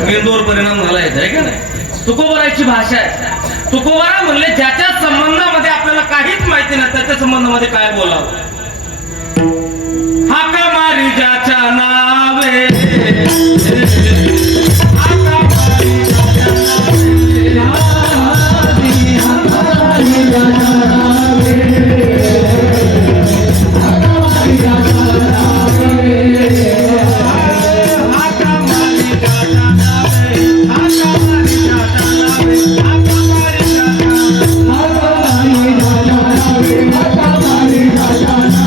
मेंदूवर परिणाम झाला आहे का नाही? तुकोबाराची भाषा आहे. तुकोबारा म्हणले ज्याच्या संबंधामध्ये आपल्याला काहीच माहिती नाही त्याच्या संबंधामध्ये काय बोलावं. हाका मारी ज्याच्या नावे, हाका मारी ज्याच्या नावे, हाका मारी ज्याच्या नावे, हाका मारी ज्याच्या नावे, हाका मारी ज्याच्या नावे, हाका मारी ज्याच्या नावे, हाका मारी ज्याच्या नावे, हाका मारी ज्याच्या नावे,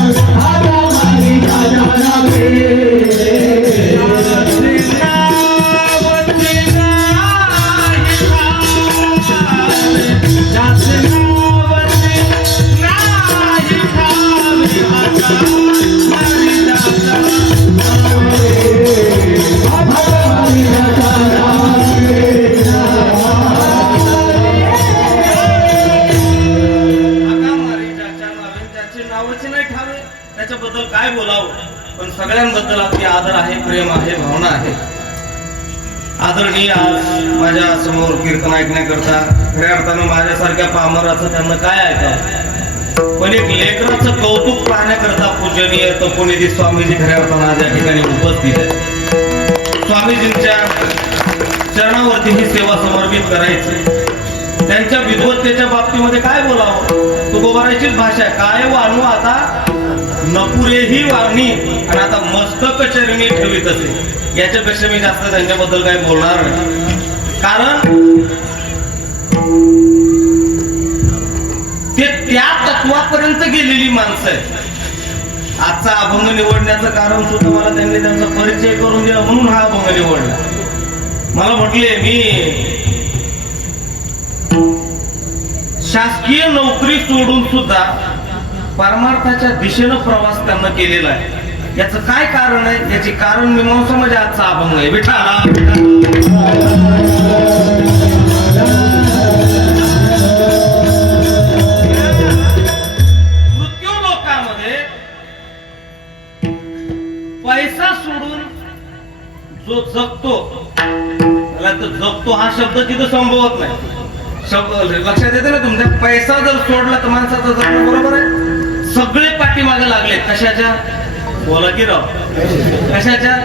हाका मारी ज्याच्या त्याच्याबद्दल काय बोलावं. पण सगळ्यांबद्दल आपली आदर आहे, प्रेम आहे, भावना आहे. आदरणीय आज माझ्या समोर कीर्तन ऐकण्याकरता खऱ्या अर्थानं माझ्यासारख्या पामराचं त्यांना काय ऐकावं, पण एक लेकराचं कौतुक पाहण्याकरता पूजनीय तपोनिधी स्वामीजी खऱ्या अर्थानं आज या ठिकाणी उपस्थित आहेत. स्वामीजींच्या चरणावरती ही सेवा समर्पित करायची. त्यांच्या विद्वत्तेच्या बाबतीमध्ये काय बोलावं. तुकोबाराचीच भाषा आहे. काय वाणू आता नपुरेही वाणी आणि आता मस्तक चरणी ठेवीत असे. याच्यापेक्षा मी जास्त त्यांच्याबद्दल काही बोलणार नाही. कारण ते त्या तत्वापर्यंत गेलेली माणसं आहेत. आजचा अभंग निवडण्याचं कारण सुद्धा मला त्यांनी त्यांचा परिचय करून दिला म्हणून हा अभंग निवडला. मला म्हटले मी शासकीय नोकरी सोडून सुद्धा परमार्थाच्या दिशेनं प्रवास त्यांना केलेला आहे. याचं काय कारण आहे, याची कारण मीमांसा म्हणजे आजचा अभंग आहे. विठाला मृत्यू लोकांमध्ये पैसा सोडून जो जगतो त्याला तर जगतो हा शब्द तिथं संभवत नाही. लक्षात येते ना तुमच्या. पैसा जर सोडला तर माणसाचं जगणं बरोबर आहे. सगळे पाठीमागे लागले कशाच्या, बोला की राव, कशाच्या,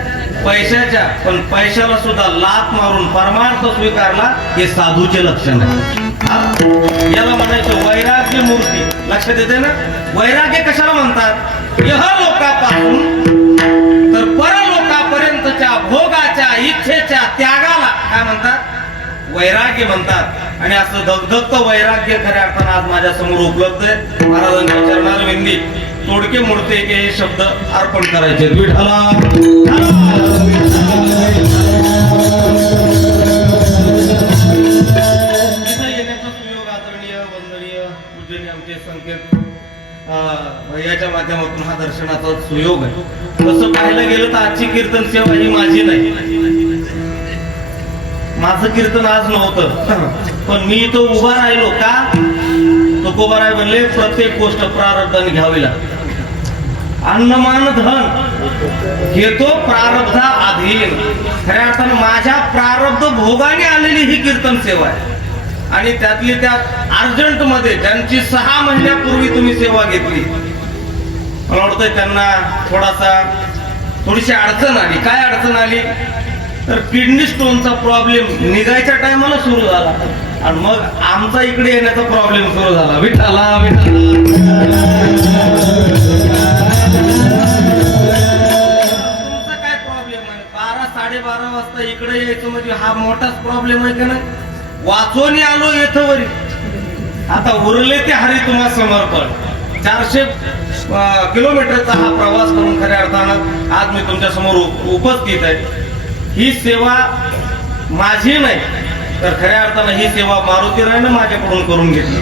पैशाच्या. पण पैशाला सुद्धा लात मारून परमार्थ स्वीकारला हे साधूचे लक्षण आहे. याला म्हणायचं वैराग्य मूर्ती. लक्षात येते ना. वैराग्य कशाला म्हणतात. यह लोकापासून तर परलोकापर्यंतच्या भोगाच्या इच्छेच्या त्यागाला काय म्हणतात, वैराग्य म्हणतात. आणि असं धगधगतं वैराग्य खऱ्या अर्थानं आज माझ्या समोर उपलब्ध आहे. महाराजांच्या चरणारविंदी तोडके मोडके हे शब्द अर्पण करायचे. विठ्ठला येण्याचा सुयोग आदरणीय वंदनीय पूजनीय आमचे संकेत याच्या माध्यमातून हा दर्शनाचा सुयोग आहे. तसं पाहायला गेलं तर आजची कीर्तन सेवा ही माझी नाही. माझं कीर्तन आज नव्हतं, पण मी इथं उभा राहिलो का. तुकोबाराय म्हणले प्रत्येक गोष्ट प्रारब्धाने घ्यावी लागते. अन्नमान धन घेतो प्रारब्धा अधीन. खऱ्या अर्थानं माझ्या प्रारब्ध भोगाने आलेली ही कीर्तन सेवा आहे. आणि त्यातली त्यात अर्जंट मध्ये ज्यांची 6 महिन्यापूर्वी तुम्ही सेवा घेतली, मला वाटतं त्यांना थोडीशी अडचण आली. काय अडचण आली तर किडनी स्टोनचा प्रॉब्लेम निघायच्या टायमाला सुरू झाला आणि मग आमचा इकडे येण्याचा प्रॉब्लेम सुरू झाला. विठाला तुमचा काय प्रॉब्लेम आहे. 12-12:30 वाजता इकडे यायचं म्हणजे हा मोठाच प्रॉब्लेम आहे का नाही. वाचोनी आलो येथं वरी. आता उरले ते हरी तुम्हा समर्पण. 400 किलोमीटरचा हा प्रवास करून खऱ्या अर्थानं आज मी तुमच्या समोर उपस्थित आहे. ही सेवा माझी नाही तर खऱ्या अर्थानं ही सेवा मारुती रायनं माझ्याकडून करून घेतली.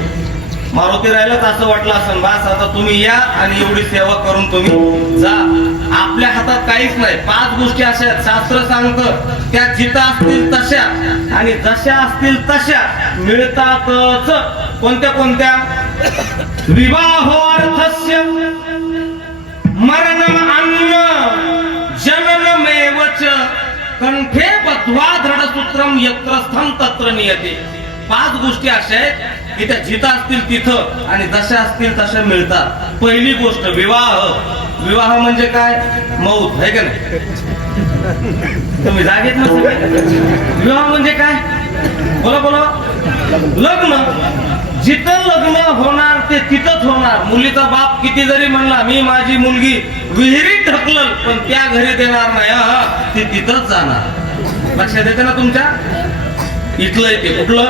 मारुती रायलाच असं वाटलं असं बास आता तुम्ही या आणि एवढी सेवा करून तुम्ही जा. आपल्या हातात काहीच नाही. 5 गोष्टी अशा आहेत शास्त्र सांगतं त्या जिथं असतील तशा आणि जशा असतील तशा मिळतातच. कोणत्या कोणत्या. विवाहोर्थस्य मरणम अन्न जननमेवच कंठे लब्ध्वा दृढसूत्रम यत्र स्थम तत्र नियते. 5 गोष्टी अशा आहेत की त्या जिथं असतील तिथं आणि जशा असतील तशा मिळतात. पहिली गोष्ट विवाह. विवाह म्हणजे काय? मौत आहे का नाही? तुम्ही जागेत ना सगळे. विवाह म्हणजे काय? बोला बोला. लग्न. जिथं लग्न होणार ते तिथंच होणार. मुलीचा बाप किती जरी म्हणला मी माझी मुलगी विहिरीत ढकलल पण त्या घरी देणार नाही, ती तिथंच जाणार. लक्षात येते ना तुमच्या? इथलं येते कुठलं?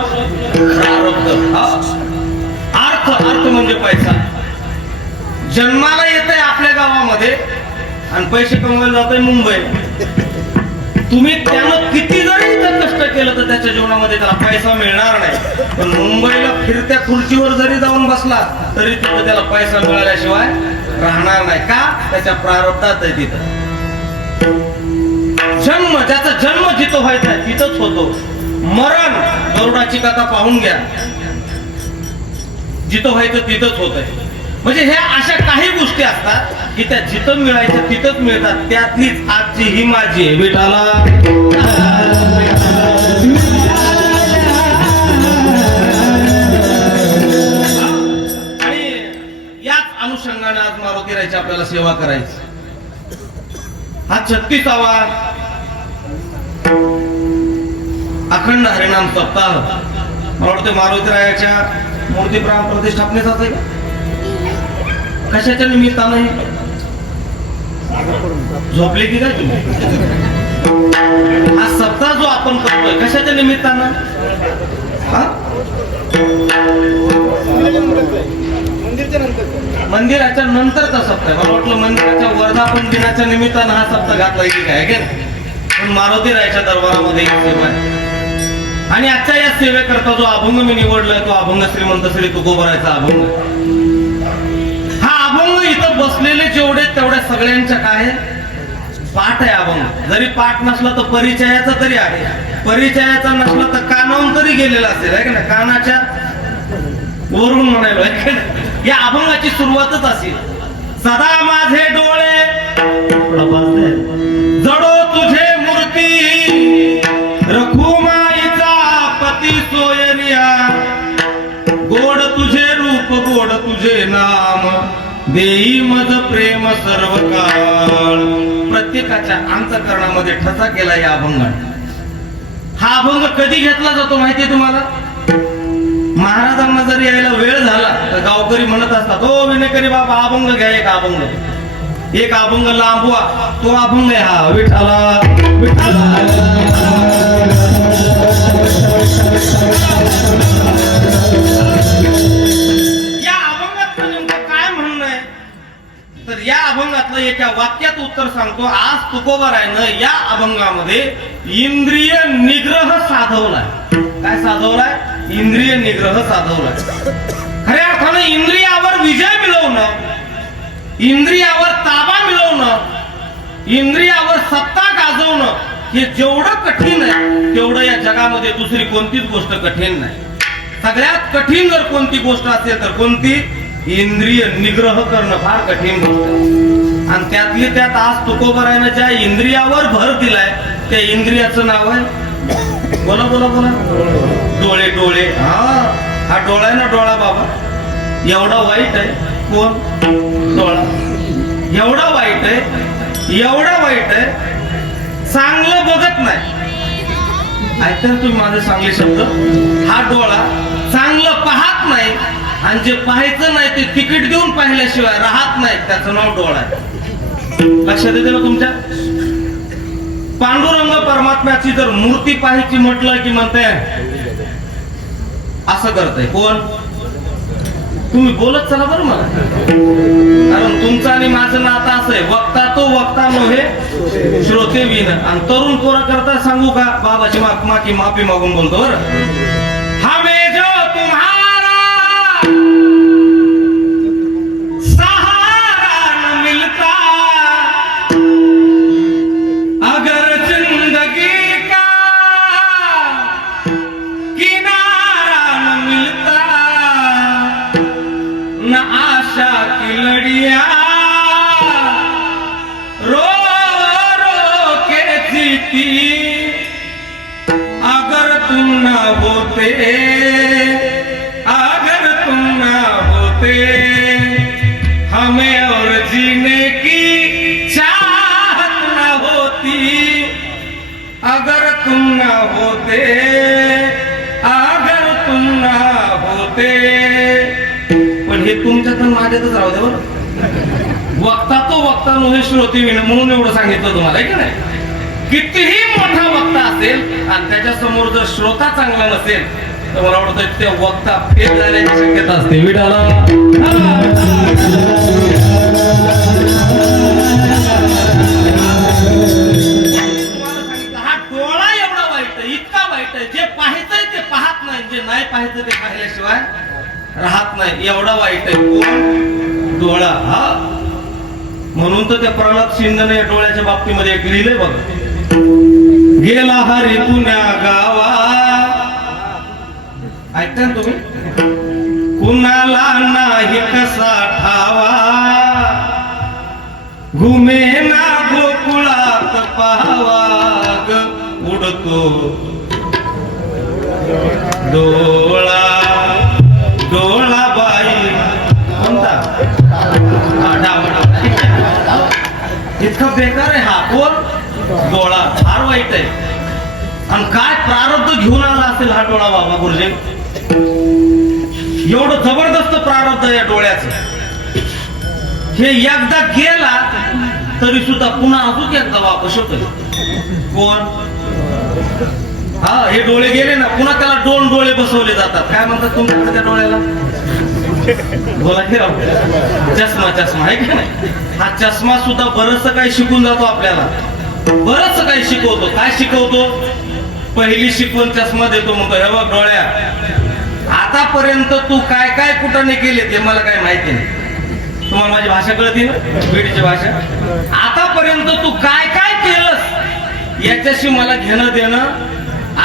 प्रारब्ध. अर्थ. अर्थ म्हणजे पैसा. जन्माला येतंय आपल्या गावामध्ये आणि पैसे कमवायला जातोय मुंबई. तुम्ही त्यानं किती जरी इथं कष्ट केलं तर त्याच्या जीवनामध्ये त्याला पैसा मिळणार नाही. पण मुंबईला फिरत्या खुर्चीवर जरी जाऊन बसला तरी तिथं त्याला पैसा मिळाल्याशिवाय राहणार नाही. का? त्याच्या प्रारब्धात आहे तिथं. जन्म, ज्याचा जन्म जिथं व्हायचा आहे तिथंच होतो. मरण, गरुडाची कथा पाहून घ्या, जिथं व्हायचं तिथंच होत आहे. म्हणजे ह्या अशा काही गोष्टी असतात की त्या जिथं मिळायच्या तिथंच मिळतात. त्यातलीच आजची ही माझी आहे विठाला. आणि याच अनुषंगाने आज मारुतीरायची आपल्याला सेवा करायची. हा 36वा अखंड हरिनाम सप्ताह. मला वाटतं मारुतीरायाच्या मूर्ती प्राण प्रतिष्ठापनेचाच आहे का? कशाच्या निमित्तानं? झोपले की काय तुम्ही? हा सप्ताह जो आपण करतोय कशाच्या निमित्तानं? मंदिराच्या नंतरचा सप्ताह. मला वाटलं मंदिराच्या वर्धापन दिनाच्या निमित्तानं हा सप्ताह घातला की काय. पण मारुतीरायाच्या दरबारामध्ये ही सेवा आहे. आणि आजच्या या सेवेकरता जो अभंग मी निवडलाय तो अभंग श्रीमंत श्री तुकोबरायचा अभंग. अभंग इथं बसलेले जेवढे तेवढ्या सगळ्यांच्या काय पाठ आहे. अभंग जरी पाठ नसला तर परिचयाचा तरी आहे. परिचयाचा नसला तर कानावून तरी गेलेला असेल आहे का नाही? कानाच्या वरून म्हणायला या अभंगाची सुरुवातच असेल. सदा माझे डोळे जडो तुझे मूर्ती, रखुमाईचा पती सोयरिया, गोड तुझे रूप गोड तुझे नाम, देई मज प्रेम सर्व काळ. प्रत्येकाच्या अंतःकरणामध्ये ठसा केला या अभंगाने. हा अभंग कधी घेतला जातो माहितीये तुम्हाला? महाराजांना जर यायला वेळ झाला तर गावकरी म्हणत असतात, हो विनेकरी बाबा अभंग घ्या, एक अभंग लांबवा. तो अभंग आहे हा विठाला विठाला. तर या अभंगातलं एका वाक्यात उत्तर सांगतो. आज तुकोबरायनं या अभंगामध्ये इंद्रिय निग्रह साधवलाय. काय साधवलाय? इंद्रिय निग्रह साधवलाय. खऱ्या अर्थानं इंद्रियावर विजय मिळवणं, इंद्रियावर ताबा मिळवणं, इंद्रियावर सत्ता गाजवणं हे जेवढं कठीण आहे तेवढं या जगामध्ये दुसरी कोणतीच गोष्ट कठीण नाही. सगळ्यात कठीण जर कोणती गोष्ट असेल तर कोणती? इंद्रिय निग्रह करणं फार कठीण गोष्ट. आणि त्यातली त्यात आज तुकोबरायनं ज्या इंद्रियावर भर दिलाय त्या इंद्रियाचं नाव आहे, बोला बोला बोला, डोळे. डोळे. हा डोळा आहे ना, डोळा बाबा एवढा वाईट आहे. कोण? डोळा एवढा वाईट आहे, एवढा वाईट आहे, चांगलं बघत नाही. ऐकता तुम्ही माझे चांगले शब्द? हा डोळा चांगलं पाहत नाही आणि जे पाहायचं नाही ते तिकीट देऊन पाहिल्याशिवाय राहत नाही. त्याचं नाव डोळा आहे. लक्षात येते ना तुमच्या? पांडुरंग परमात्म्याची जर मूर्ती पाहायची म्हटलं की म्हणते असं करतंय. कोण? तुम्ही बोलत चला बरं मला, कारण तुमचं आणि माझं नातं असं आहे, वक्ता तो वक्ता नव्हे श्रोते विन. आणि तरुण पोरं करता सांगू का? बाबाची माफी मागून बोलतो बरं. हमें जो तुम्हारा सहारा न मिलता, अगर जिंदगी का किनारा न मिलता, न आशा की लड़ियां रो रो के जीती, तुम ना होते, अगर तुम ना होते, हमें और जीने की चाहत ना होती, अगर तुम ना होते, अगर तुम ना होते. पण हे तुमच्यात आणि माझ्यातच राहू दे बरं. वक्ता तो वक्ता नो हे श्रोते विण म्हणून एवढं सांगितलं तुम्हाला आहे की नाही. कितीही मोठा वक्ता असेल आणि त्याच्या समोर जर श्रोता चांगला नसेल तर मला वाटतं ते वक्ता फेल जाण्याची शक्यता असते. विडाला हा डोळा एवढा वाईट आहे, इतका वाईट आहे, जे पाहायचंय ते पाहत नाही, जे नाही पाहायचं ते पाहिल्याशिवाय राहत नाही, एवढा वाईट आहे. कोण? डोळा. हा म्हणून तर त्या प्रल्हाद शिंदेने या डोळ्याच्या बाबतीमध्ये एक लिहिलंय बघा. गेला हरी पुण्या गावा, ऐकता तुम्ही, कुणाला नाही कसा ठावा, घुमे ना गोकुळात पाहावा ग, उडतो डोळा, डोळा बाई कोणता इतका बेकार आहे हा. कोण? डोळा. फार वाईट आहे. आणि काय प्रारब्ध घेऊन आला असेल हा डोळा बाबा गुरुजी. एवढं जबरदस्त प्रारब्ध या डोळ्याचं. हे एकदा गेला तरी सुद्धा पुन्हा अजून एकदा वापस होतोय. कोण? हा हे डोळे गेले ना पुन्हा त्याला दोन डोळे बसवले जातात. काय म्हणतात तुमच्या त्या डोळ्याला? बोला की राव. चष्मा. चष्मा आहे की नाही. हा चष्मा सुद्धा बरंच काही शिकून जातो आपल्याला, बरंच काही शिकवतो. काय शिकवतो? पहिली शिकवण चष्मा देतो, म्हणतो हे बघ डोळ्या, आतापर्यंत तू काय काय कुठाने केले ते मला काय माहिती नाही. तुम्हाला माझी भाषा कळते ना, बीडची भाषा. आतापर्यंत तू काय काय केलंस याच्याशी मला घेणं देणं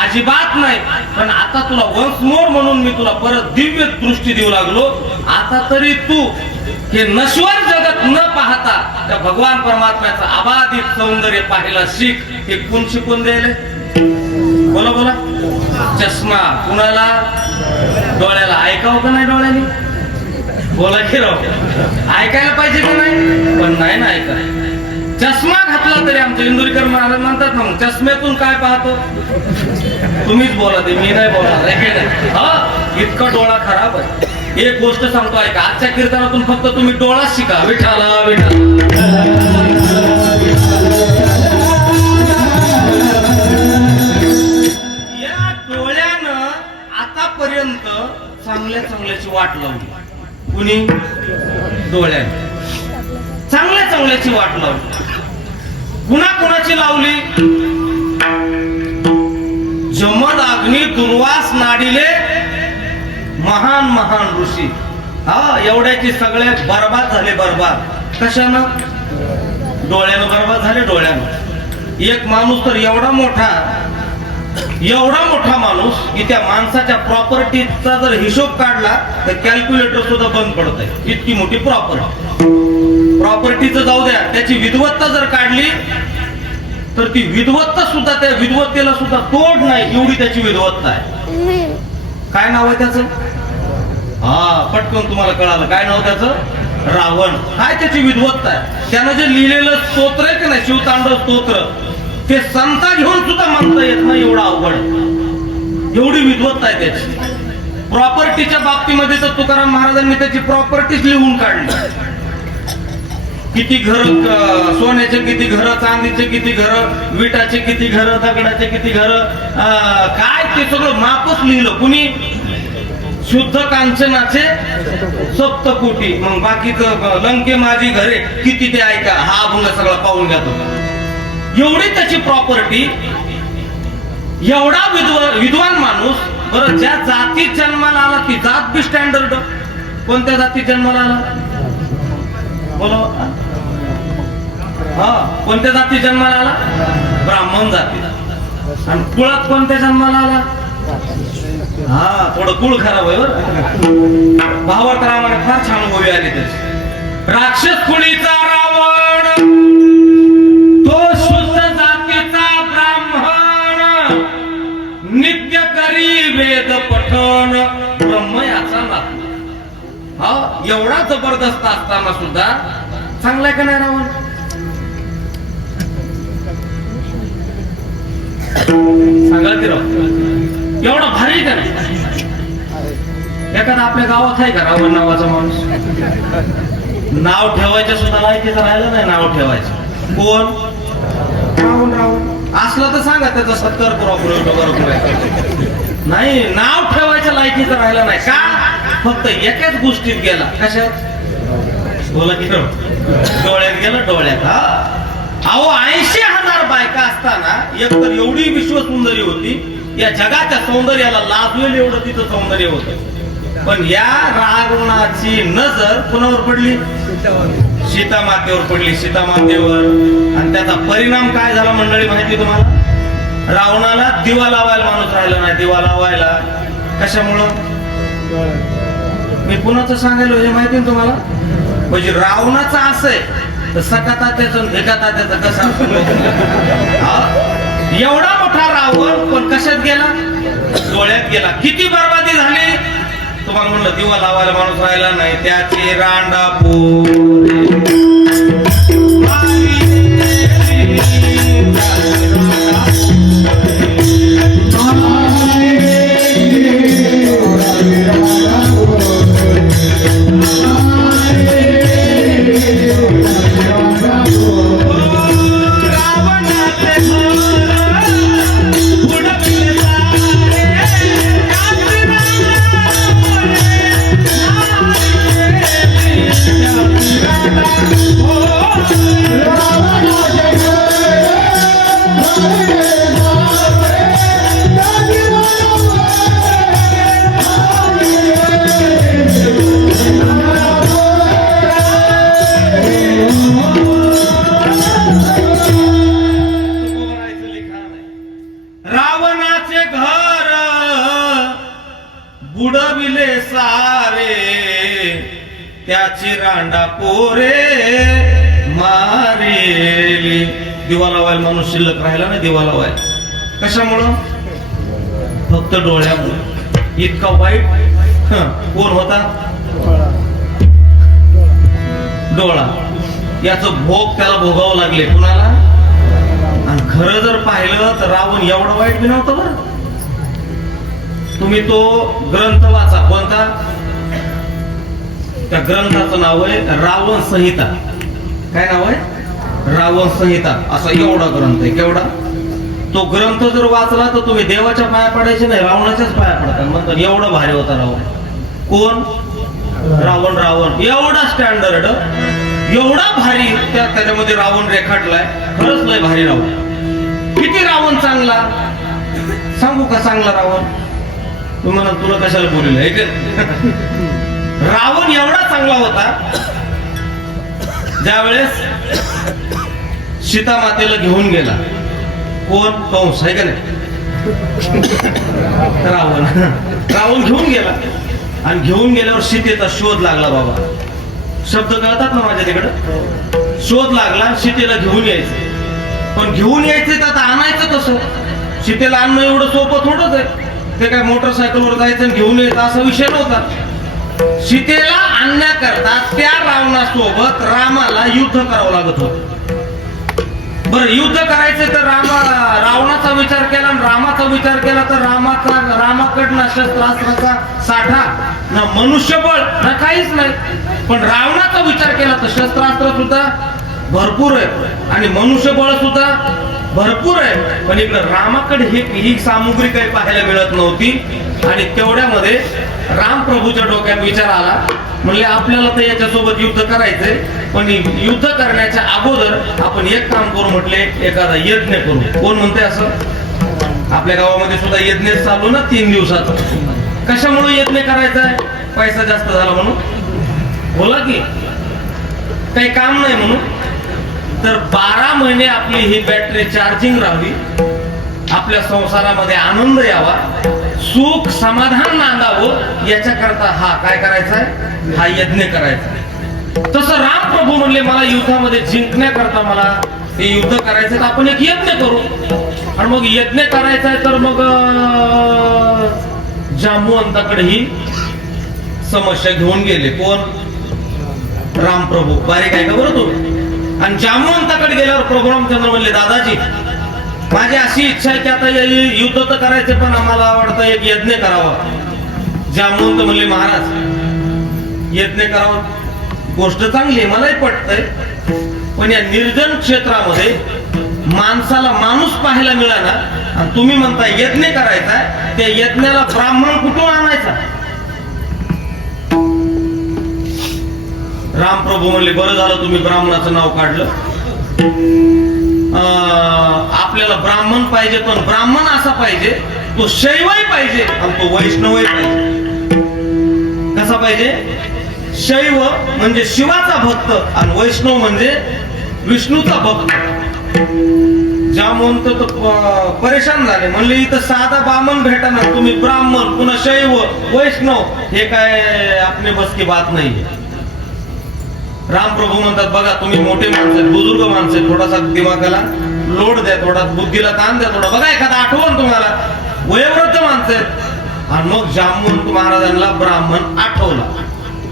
अजिबात नाही. पण आता तुला वन्स मोर म्हणून मी तुला परत दिव्य दृष्टी देऊ लागलो. आता तरी तू हे नश्वर जगत न पाहता त्या भगवान परमात्म्याचं अबाधित सौंदर्य पाहायला शिक. हे कोण शिकून द्यायला? बोला बोला. चष्मा. कुणाला? डोळ्याला. ऐकावं का नाही डोळ्याने? बोला की राव. ऐकायला पाहिजे का नाही? पण नाही ना ऐकाय. चष्मा घातला तरी आमचे इंदुरीकर महाराज म्हणतात ना, चष्म्यातून काय पाहतो? तुम्हीच बोला, ते मी नाही बोलणार. हा इतका डोळा खराब आहे. एक गोष्ट सांगतो ऐका, आजच्या कीर्तनातून फक्त तुम्ही डोळाच शिका. विठाला विठाला. या डोळ्यानं आतापर्यंत चांगल्या चांगल्याची वाट लावली. कुणी? डोळ्याने चांगल्या चांगल्याची वाट लावली. कुणाकुणाची लावली? जमद अग्नी दुर्वास नाडिले महान महान ऋषी. हा एवढ्याची सगळे बर्बाद झाले. बर्बाद कशानं? डोळ्यानं बर्बाद झाले. डोळ्यानं. एक माणूस तर एवढा मोठा माणूस की त्या माणसाच्या प्रॉपर्टीचा जर हिशोब काढला तर कॅल्क्युलेटर सुद्धा बंद पडत आहे. इतकी मोठी प्रॉपर्टीचं जाऊ द्या, त्याची विद्वत्ता जर काढली तर ती विद्वत्ता सुद्धा, त्या विद्वत्तेला सुद्धा तोड नाही एवढी त्याची विद्वत्ता आहे. काय नाव आहे त्याचं? हा पटकन तुम्हाला कळालं. काय नाव त्याचं? रावण. काय त्याची विद्वत्ता आहे. त्यानं जे लिहिलेलं स्तोत्र आहे की नाही, शिवतांडव स्तोत्र, ते संता घेऊन सुद्धा म्हणता येत नाही, एवढा अवघड. एवढी विद्वत्ता आहे त्याची. प्रॉपर्टीच्या बाबतीमध्ये तर तुकाराम महाराजांनी त्याची प्रॉपर्टीच लिहून काढली. किती घर, सोन्याचे किती घर, चांदीचे किती घर, विटाचे किती घर, दगडाचे किती घर, काय ते सगळं मापच लिहिलं. कुणी? शुद्ध कांचनाचे सप्तकोटी. मग बाकीचं लंके माझी घरे किती ते ऐका, हा अभंग सगळा पाहून घ्या तुम्ही. एवढी त्याची प्रॉपर्टी, एवढा विद्वान माणूस. बरं, ज्या जातीत जन्माला आला ती जात बी स्टँडर्ड. कोणत्या जातीत जन्माला आला? बोला. हा कोणत्या जाती जन्माला आला? ब्राह्मण जाती. आणि कुळात कोणत्या जन्माला आला? हा थोडं कुळ खराब आहे बरं. भावार्थ रामाने फार छान गोवी आली त्याची. राक्षस कुळीचा रावण, तो शुद्ध जातीचा ब्राह्मण, नित्य करी वेद पठण ब्रह्म याचा नातू. हा एवढा जबरदस्त असताना सुद्धा चांगलाय का नाही रावण? सांगा की राव एवढा भारी का नाही? एखादा आपल्या गावात आहे का रावण नावाचा माणूस? नाव ठेवायचं सुद्धा लायकीचं राहिलं नाही. नाव ठेवायचं कोण? रावण. रावण असलं तर सांगा त्याचा सत्कार करू आपण. बरोबर नाही, नाव ठेवायचं लायकीचं राहिलं नाही का? फक्त एकाच गोष्टीत गेला. कशात? बोला की डोळ्यात गेला. डोळ्यात. अहो 80,000 बायका असताना एकतर एवढी विश्वसुंदरी होती, या जगाच्या सौंदर्याला लाभलेलं एवढं तिचं सौंदर्य होतं. पण या रावणाची नजर कुणावर पडली? सीता मातेवर पडली. सीता मातेवर. आणि त्याचा परिणाम काय झाला मंडळी माहिती तुम्हाला? रावणाला दिवा लावायला माणूस राहिला नाही. दिवा लावायला कशामुळं? मी कुणाचं सांगायला हे माहिती ना तुम्हाला? म्हणजे रावणाचं असं आहे तर सका तात्याचं एका तात्याचं कसं असं एवढा मोठा रावण पण कशात गेला? डोळ्यात गेला. किती बरबादी झाली तुम्हाला म्हणलं. दिवा लावायला माणूस राहिला नाही. त्याचे रांडा बुडविले सारे त्याची रांडा पोरे मारेली. दिवा लावायला माणूस शिल्लक राहिला ना. दिवा लावायला कशामुळं? फक्त डोळ्यामुळे. इतका वाईट कोण होता? डोळा. याचं भोग त्याला भोगावं लागले. कुणाला? आणि खरं जर पाहिलं तर रावण एवढा वाईट बी नव्हता बरं. तुम्ही तो ग्रंथ वाचा. कोणता? त्या ग्रंथाचं नाव आहे रावण संहिता. काय नाव आहे? रावण संहिता. असा एवढा ग्रंथ आहे. केवढा? तो ग्रंथ जर वाचला तर तुम्ही देवाच्या पाया पडायचे नाही, रावणाच्याच पाया पडतात म्हणतात. एवढा भारी होता रावण. कोण? रावण. रावण एवढा स्टँडर्ड, एवढा भारी त्याच्यामध्ये रावण रेखाटलाय. खरंच लय भारी रावण. किती रावण चांगला सांगू का? चांगला रावण. तुम्हाला तुला कशाला बोलले आहे का? रावण एवढा चांगला होता ज्यावेळेस सीता मातेला घेऊन गेला. कोण? कंस आहे का नाही? रावण. रावण घेऊन गेला आणि घेऊन गेल्यावर सीतेचा शोध लागला. बाबा शब्द कळतात ना माझ्या तिकडं? शोध लागला. सीतेला घेऊन यायचं. पण घेऊन यायचं तर आता आणायचं कसं? सीतेला आणणं एवढं सोपं थोडंच आहे. ते काय मोटरसायकलवर जायचं आणि घेऊन यायचं असा विषय नव्हता. सीतेला आणण्याकरता त्या रावणासोबत रामाला युद्ध करावं लागत होतं. बरं युद्ध करायचं तर रावणाचा विचार केला आणि रामाचा विचार केला तर रामाकडनं शस्त्रास्त्राचा साठा ना मनुष्यबळ ना काहीच नाही. पण रावणाचा विचार केला तर शस्त्रास्त्र सुद्धा भरपूर आहे आणि मनुष्यबळ सुद्धा भरपूर आहे. पण इकडे रामाकडे ही सामुग्री काही पाहायला मिळत नव्हती. आणि तेवढ्यामध्ये रामप्रभूच्या डोक्यात विचार आला. म्हणले आपल्याला तर याच्यासोबत युद्ध करायचंय, पण युद्ध करण्याच्या अगोदर आपण एक काम करू. म्हटले एखादा यज्ञ करू. कोण म्हणते असं? आपल्या गावामध्ये सुद्धा यज्ञ चालू ना 3 दिवसाचा. कशामुळे यज्ञ करायचा आहे? पैसा जास्त झाला म्हणून? बोला की. काही काम नाही म्हणून? तर 12 महिने आपली ही बॅटरी चार्जिंग राहावी, आपल्या संसारामध्ये आनंद यावा, सुख समाधान नांदावं, याच्याकरता हा काय करायचा आहे? हा यज्ञ करायचा. तसं रामप्रभू म्हणले मला युद्धामध्ये जिंकण्याकरता मला ते युद्ध करायचं तर आपण एक यज्ञ करू. आणि मग यज्ञ करायचा आहे तर मग जांबुवंताकडे ही समस्या घेऊन गेले. कोण? रामप्रभू. बारीक आहे का बरं तुम्ही? आणि जांबुवंताकडे गेल्यावर प्रभू रामचंद्र म्हणले, दादाजी माझी अशी इच्छा आहे की आता युद्ध तर करायचे पण आम्हाला आवडतं एक यज्ञ करावा. जांबुवंत म्हणले, महाराज यज्ञ करावा गोष्ट चांगली आहे, मलाही पटतंय, पण या निर्जन क्षेत्रामध्ये माणसाला माणूस पाहायला मिळाला आणि तुम्ही म्हणता यज्ञ करायचा, त्या यज्ञाला ब्राह्मण कुठून आणायचा? रामप्रभू म्हणले, बरं झालं तुम्ही ब्राह्मणाचं नाव काढलं. आपल्याला ब्राह्मण पाहिजे, पण ब्राह्मण असा पाहिजे तो शैवही पाहिजे आणि तो वैष्णवही पाहिजे. कसा पाहिजे? शैव म्हणजे शिवाचा भक्त आणि वैष्णव म्हणजे विष्णूचा भक्त. जांबुवंत तर परेशान झाले, म्हणले इथं साधा बामण भेटाना, तुम्ही ब्राह्मण पुन्हा शैव वैष्णव, हे काय आपले बस की बात नाही. रामप्रभू म्हणतात, बघा तुम्ही मोठे माणसं आहेत, बुजुर्ग माणसं आहेत, थोडासा दिमागाला लोड द्या, थोडा बुद्धीला ताण द्या, थोडा बघा एखादा आठवण तुम्हाला. वयोवृद्ध माणसं आहेत. आणि मग जांबुवंत महाराजांना ब्राह्मण आठवला.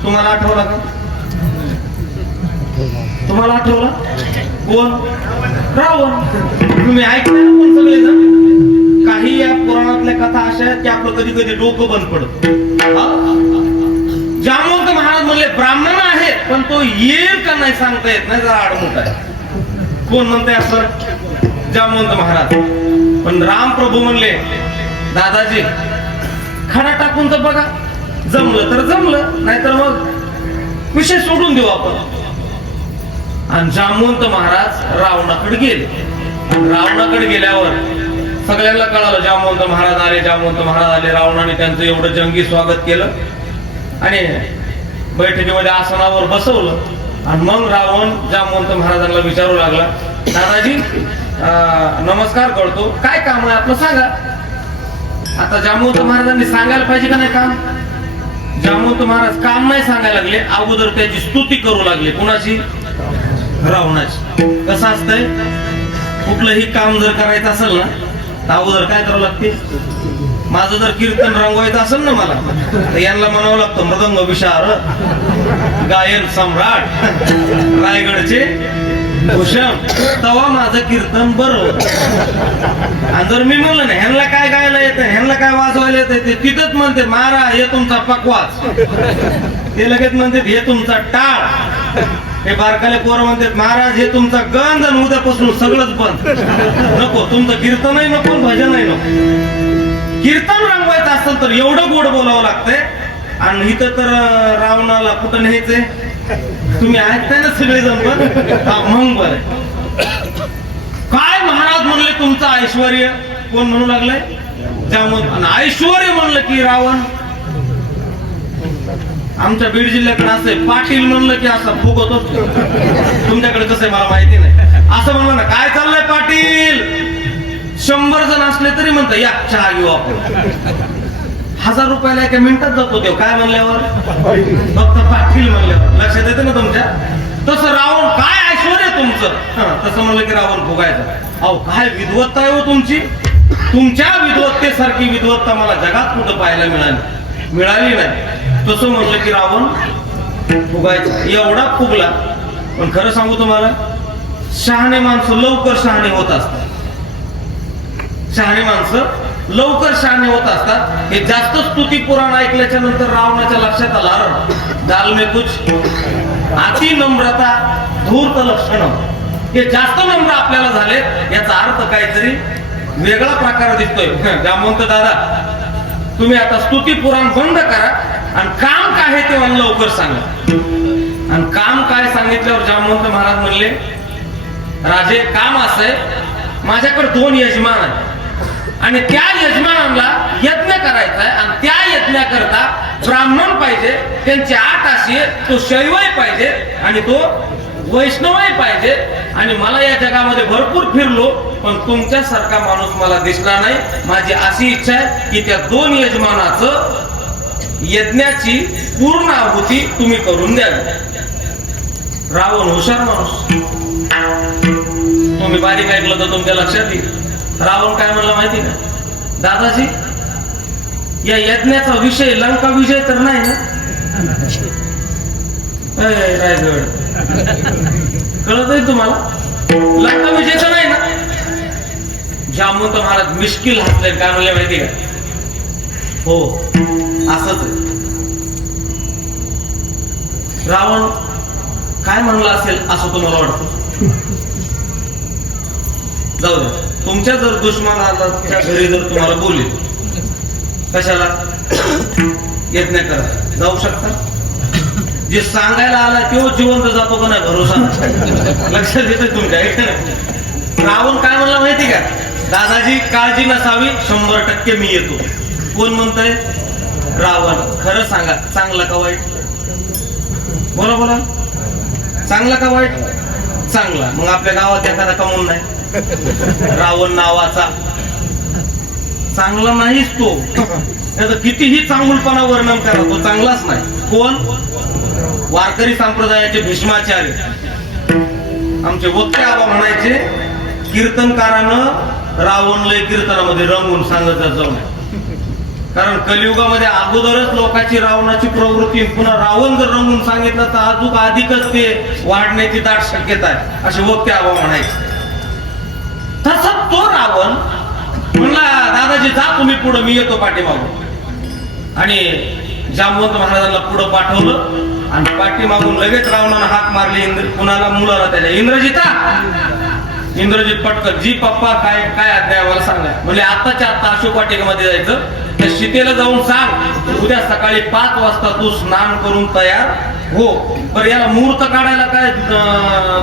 तुम्हाला आठवला का? तुम्हाला आठवला? कोण? रावण. तुम्ही ऐकलं कोण सगळेजण? काही या पुराणातल्या कथा अशा आहेत की आपलं कधी कधी डोकं बंद पडत. जांबुवंत महाराज म्हणले, ब्राह्मण आहेत पण तो येईल का नाही सांगता येत नाही, जरा आडमुठ आहे. कोण म्हणते असं? जांबुवंत महाराज. पण रामप्रभू म्हणले, दादाजी खडा टाकून तर बघा, जमलं तर जमलं, नाहीतर मग विषय सोडून देऊ आपण. आणि जांबुवंत महाराज रावणाकडे गेले. रावणाकडे गेल्यावर सगळ्यांना कळालं जांबुवंत महाराज आले, जांबुवंत महाराज आले. रावणाने त्यांचं एवढं जंगी स्वागत केलं आणि बैठकीमध्ये आसनावर बसवलं. आणि मग रावण जांबुवंत महाराजांना विचारू लागला, दादाजी नमस्कार करतो, काय काम आहे आपलं सांगा. आता जांबुवंत महाराजांनी सांगायला पाहिजे का नाही काम? जांबुवंत महाराज काम नाही सांगायला लागले, अगोदर त्याची स्तुती करू लागले. कुणाची? रावणाची. कसं असतंय, कुठलंही काम जर करायचं असेल ना तर अगोदर काय करावं लागते? माझं जर कीर्तन रंगवायचं असेल ना मला, तर यांना म्हणावं लागतं मृदंग विशारद, गायन सम्राट, रायगडचे भूषण, तवा माझं कीर्तन बरोबर. आणि जर मी म्हणलं ना ह्यांना काय गायला येतं, ह्यांना काय वाजवायला येतं, ते तिथंच म्हणते महाराज हे तुमचा पकवास, ते लगेच म्हणते हे तुमचा टाळ. हे बारकाले पोरं म्हणतात महाराज हे तुमचा गंध, आणि उद्यापासून सगळंच बंद. नको तुमचं कीर्तनही नको, भजनही नको. कीर्तन रंगवायचं असेल तर एवढं गोड बोलावं लागतंय. आणि इथं तर रावणाला कुठं न्यायचंय? तुम्ही ऐकताय ना सगळेजण पण मग बर. काय महाराज म्हणले तुमचं ऐश्वर्य? कोण म्हणू लागलंय? जांबुवंत. ऐश्वर्य म्हणलं की रावण. आमच्या बीड जिल्ह्याकडे असं पाटील म्हणलं की असं फुगतो. तुमच्याकडे कसं आहे मला माहिती नाही. असं म्हणलं ना, काय चाललंय पाटील? 100 जण असले तरी म्हणतं या चहा घेऊ आपण. 1000 रुपयाला एका मिनिटात जातो देव. काय म्हणल्यावर? फक्त पाटील म्हणल्यावर. लक्षात येते ना तुमच्या? तसं रावण, काय ऐश्वर्य तुमचं? तसं म्हणलं की रावण फुगायचं. अहो काय विद्वत्ता आहे हो तुमची. तुमच्या विद्वत्तेसारखी विद्वत्ता मला जगात कुठं पाहायला मिळाली नाही. तसं म्हणलं की रावण फुगायचा. एवढा फुगला. पण खरं सांगू तुम्हाला, शहाणे माणसं लवकर शहाणे होत असतात. शहाणे माणसं लवकर शहाणे होत असतात. हे जास्त स्तुती पुराण ऐकल्याच्या नंतर रावणाच्या लक्षात आलं, दाल में कुछ अति नम्रता धूर्त लक्षण. हे जास्त नम्र आपल्याला झाले, याचा अर्थ काहीतरी वेगळा प्रकार दिसतोय. जांबुवंत दादा तुम्ही आता स्तुती पुराण बंद करा आणि काम काय आहे ते मला लवकर सांगा. आणि काम काय सांगितल्यावर जांबुवंत महाराज म्हणले, राजे काम असं आहे, माझ्याकडे 2 यजमान आहेत आणि त्या यजमानांना यज्ञ करायचा आहे आणि त्या यज्ञाकरता ब्राह्मण पाहिजे, त्यांची 8 अशी, तो शैवही पाहिजे आणि तो वैष्णवही पाहिजे. आणि मला या जगामध्ये भरपूर फिरलो पण तुमच्यासारखा माणूस मला दिसला नाही. माझी अशी इच्छा आहे की त्या 2 यजमानाचं यज्ञाची पूर्ण आहुती तुम्ही करून द्यावी. रावण हुशार माणूस. तुम्ही बारीक ऐकलं तर तुमच्या लक्षात येईल. रावण काय म्हणलं माहिती का? दादाजी, या यज्ञाचा विषय लंका विजय तर नाही ना? रायगड कळत आहे तुम्हाला? लंका विजय तर नाही ना? जामवंत महाराज मिश्किल हसले. काय म्हणले माहिती का? हो, असंच आहे. रावण काय म्हणला असेल असं तुम्हाला वाटतं? जाऊ द्या, तुमच्या जर दुश्मनाला घरी जर तुम्हाला बोलेल कशाला यज्ञ करा, जाऊ शकता? जे सांगायला आला तो जिवंत जातो का नाही भरोसा नाही. लक्षात येतं तुमच्या? रावण काय म्हणला माहिती का? दादाजी काळजी नसावी, 100% मी येतो. कोण म्हणतंय? रावण. खरं सांगा, चांगला का वाईट? बोला बोला, चांगला का वाईट? चांगला. मग आपल्या गावात एखादा कमवून नाही रावण नावाचा? चांगला नाहीच तो. कितीही चांगुलपणा वर्णन करा, तो चांगलाच नाही. कोण? वारकरी संप्रदायाचे भीष्माचार्य, आमचे वक्ते आबा म्हणायचे, कीर्तनकारानं रावण लय कीर्तनामध्ये रंगून सांगत जाऊ नये. कारण कलियुगामध्ये अगोदरच लोकांची रावणाची प्रवृत्ती, पुन्हा रावण जर रंगून सांगितलं तर अजून अधिकच ते वाढण्याची दाट शक्यता आहे, असे वक्ते आबा म्हणायचे. तसा तो रावण म्हणला, दादाजी जा तुम्ही पुढे, मी येतो पाठीमागून. आणि जामवंत महाराजांना पुढे पाठवलं आणि पाठीमागून लगेच रावणानं हाक मारली. कुणाला? मुलाला त्याच्या. इंद्रजिता. इंद्रजित पटकन, जी पप्पा, काय काय आज्ञा मला सांगा. म्हणजे आत्ताच्या आत्ता अशोक वाटिकेमध्ये जायचं, त्या सीतेला जाऊन सांग उद्या सकाळी 5 वाजता तू स्नान करून तयार हो. पण याला मुहूर्त काढायला काय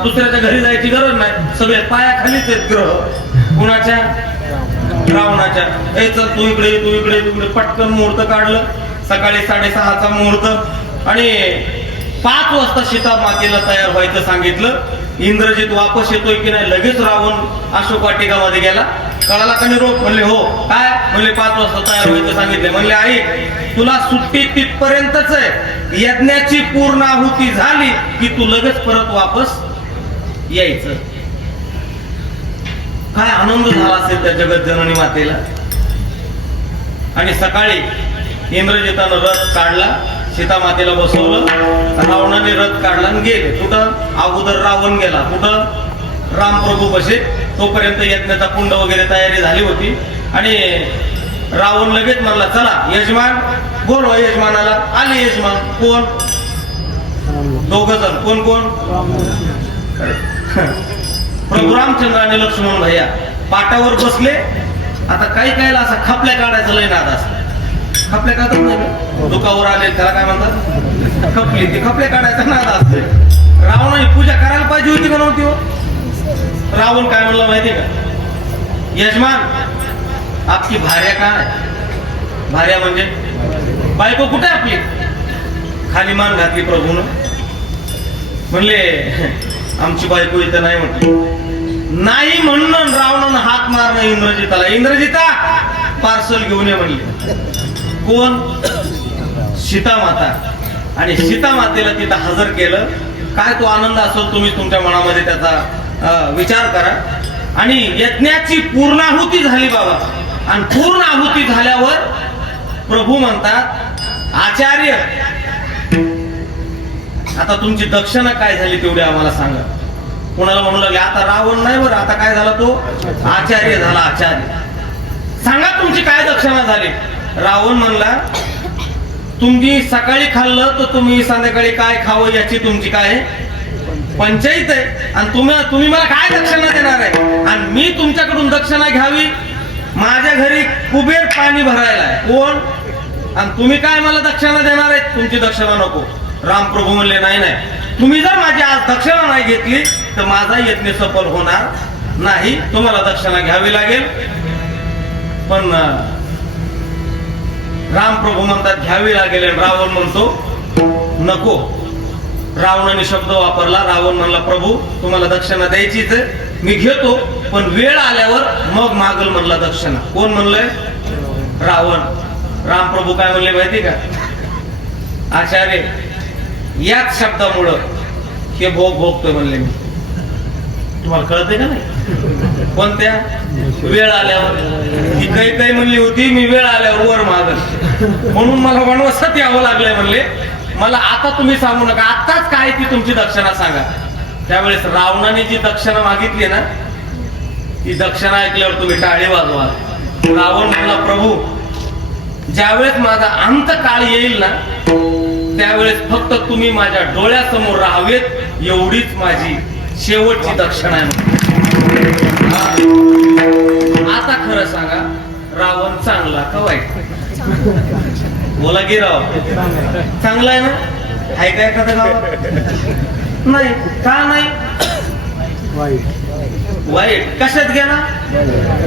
दुसऱ्याच्या घरी जायची गरज नाही, सगळे पायाखालीच आहेत ग्रह. कुणाच्या? रावणाच्या. ए चल तू इकडे, तू इकडे, तिकडे. पटकन मुहूर्त काढलं. सकाळी 6:30चा मुहूर्त आणि 5 वाजता सीता मातेला तयार व्हायचं सांगितलं. इंद्रजित वापस येतोय की नाही, लगेच रावण अशोक वाटिकामध्ये गेला. कळाला का निरोप? म्हणले हो. काय? म्हणले 5 वाजता तयार व्हायचं सांगितले. म्हणले आई, तुला सुट्टी तिथपर्यंतच आहे, यज्ञाची पूर्ण आहुती झाली की तू लगेच परत वापस यायचं. काय आनंद झाला असेल त्या जगत जननी मातेला. आणि सकाळी इंद्रजितानं रथ काढला, सीता मातेला बसवलं, रावणाने रथ काढला आणि गेले. कुठं? अगोदर रावण गेला. कुठं? रामप्रभू बसे. तोपर्यंत यज्ञाचा कुंड वगैरे तयारी झाली होती. आणि रावण लगेच म्हणला, चला यजमान बोलवा यजमानाला. आले यजमान. कोण? 2 जण. कोण कोण? प्रभू रामचंद्र आणि लक्ष्मण भैया पाटावर बसले. आता काही कायला असा खपल्या काढायचं लय नाद असं. खपल्या काढत नाही, दुखावर आले त्याला काय म्हणतात? खपली. ती खपल्या काढायचा नाद असते. रावणाने पूजा करायला पाहिजे होती का नव्हती हो? रावण काय म्हणलं माहितीये का? यजमान, आपकी भार्या काय? भार्या म्हणजे बायको कुठे आपली? खाली मान घातली प्रभून. म्हणले आमची बायको इथं नाही. म्हटली नाही म्हणून रावणानं हाक मारणं इंद्रजिताला. इंद्रजिता पार्सल घेऊन ये म्हणले. कोण? सीता माता. आणि सीता मातेला तिथं हजर केलं. काय तो आनंद असेल तुम्ही तुमच्या मनामध्ये त्याचा विचार करा. आणि यज्ञाची पूर्णाहुती झाली बाबा. आणि पूर्ण आहुती झाल्यावर प्रभू म्हणतात, आचार्य आता तुमची दक्षिणा काय झाली तेवढी आम्हाला सांगा. कोणाला म्हणू लागले, आता रावण नाही बरं, आता काय झाला? तो आचार्य झाला. आचार्य सांगा तुमची काय दक्षिणा झाली. रावण म्हणला, तुम्ही सकाळी खाल्लं तर तुम्ही संध्याकाळी काय खावं याची तुमची काय पंचायत आहे. आणि तुम्ही मला काय दक्षिणा देणार आहे? आणि मी तुमच्याकडून दक्षिणा घ्यावी? माझ्या घरी कुबेर पाणी भरायला आहे. कोण? आणि तुम्ही काय मला दक्षिणा देणार आहे? तुमची दक्षिणा नको. रामप्रभू म्हणले, नाही नाही, तुम्ही जर माझी आज दक्षिणा नाही घेतली तर माझा यज्ञ सफल होणार नाही, तुम्हाला दक्षिणा घ्यावी लागेल. पण रामप्रभू म्हणतात घ्यावी लागेल. रावण म्हणतो नको. रावणाने शब्द वापरला. रावण म्हणला, प्रभू तुम्हाला दक्षिणा द्यायचीच आहे, मी घेतो, पण वेळ आल्यावर मग मागल म्हणला दक्षिणा. कोण म्हणलंय? रावण. रामप्रभू काय म्हणले माहिती का? आचार्य याच शब्दामुळं हे भोग भोगतोय म्हणले मी. तुम्हाला कळते का नाही? कोणत्या? वेळ आल्यावर. ही काही म्हणली होती मी वेळ आल्यावर वर मागल, म्हणून मला वनवासात यावं लागलंय म्हणले. मला आता तुम्ही सांगू नका, आताच काय ती तुमची दक्षिणा सांगा. त्यावेळेस रावणाने जी दक्षिणा मागितली ना, ती दक्षिणा ऐकल्यावर तुम्ही टाळी वाजवा. रावण म्हणला, प्रभू ज्यावेळेस माझा अंत काळ येईल ना, त्यावेळेस फक्त तुम्ही माझ्या डोळ्यासमोर राहावेत, एवढीच माझी शेवटची दक्षिणा आहे. आता खरं सांगा, रावण चांगला का वाईट? बोला की राव, चांगला आहे ना? आहे का एखादं गावात? नाही. का नाही? वाईट कशात गेला?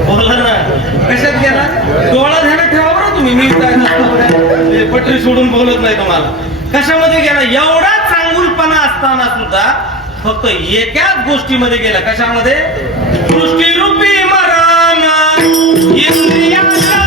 बोला ना, कशात गेला? डोळा ध्यानात ठेवा बरं तुम्ही. मी काय पटरी सोडून बोलत नाही तुम्हाला. कशामध्ये गेला? एवढा चांगुलपणा असताना सुद्धा फक्त एकाच गोष्टीमध्ये गेला. कशामध्ये? सृष्टीरूपी मरण इंद्रियाच्या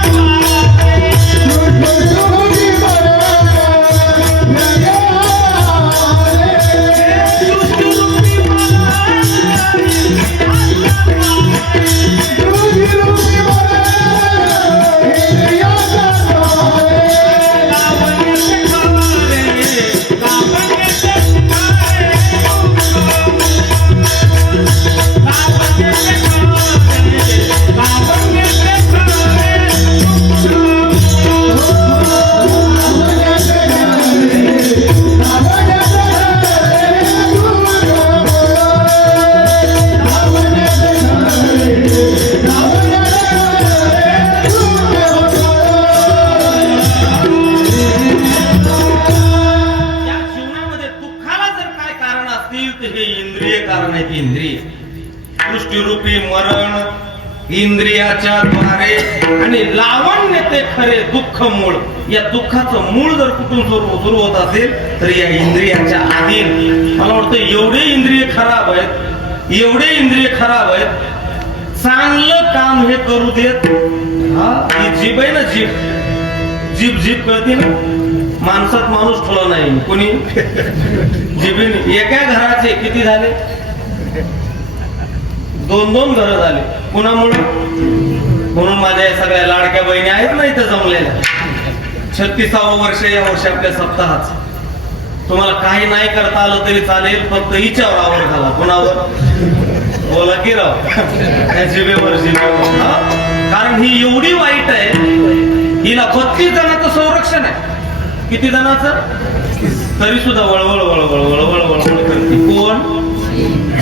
सृष्टीरूपी मरण इंद्रियाच्या द्वारे आणि लावण्य ते खरे दुःख मूळ. या दुःखाचं मूळ जर कुठून सुरू होत असेल तर या इंद्रियाच्या अधीन. मला वाटतं एवढे इंद्रिय खराब आहेत, एवढे इंद्रिय खराब आहेत, चांगलं काम हे करू देत. ही जीभ आहे ना, जीभ जीभ कळते ना. माणसात माणूस ठेवला नाही कोणी जिभेने. एका घराचे किती झाले? 2-2 घरं झाले. कुणामुळे? म्हणून माझ्या या सगळ्या लाडक्या बहिणी आहेत ना इथं जमलेल्या. 36वं वर्ष या वर्षी आपल्या सप्ताहात. तुम्हाला काही नाही करता आलं तरी चालेल, फक्त हिच्यावर आवर घाला. कुणावर? बोला की राव, त्या जिभेवर. कारण ही एवढी वाईट आहे, हिला 32 जणांचं संरक्षण आहे. किती जणांचं? तरी सुद्धा वळवळ वळवळ वळवळ वळवळ करते. कोण?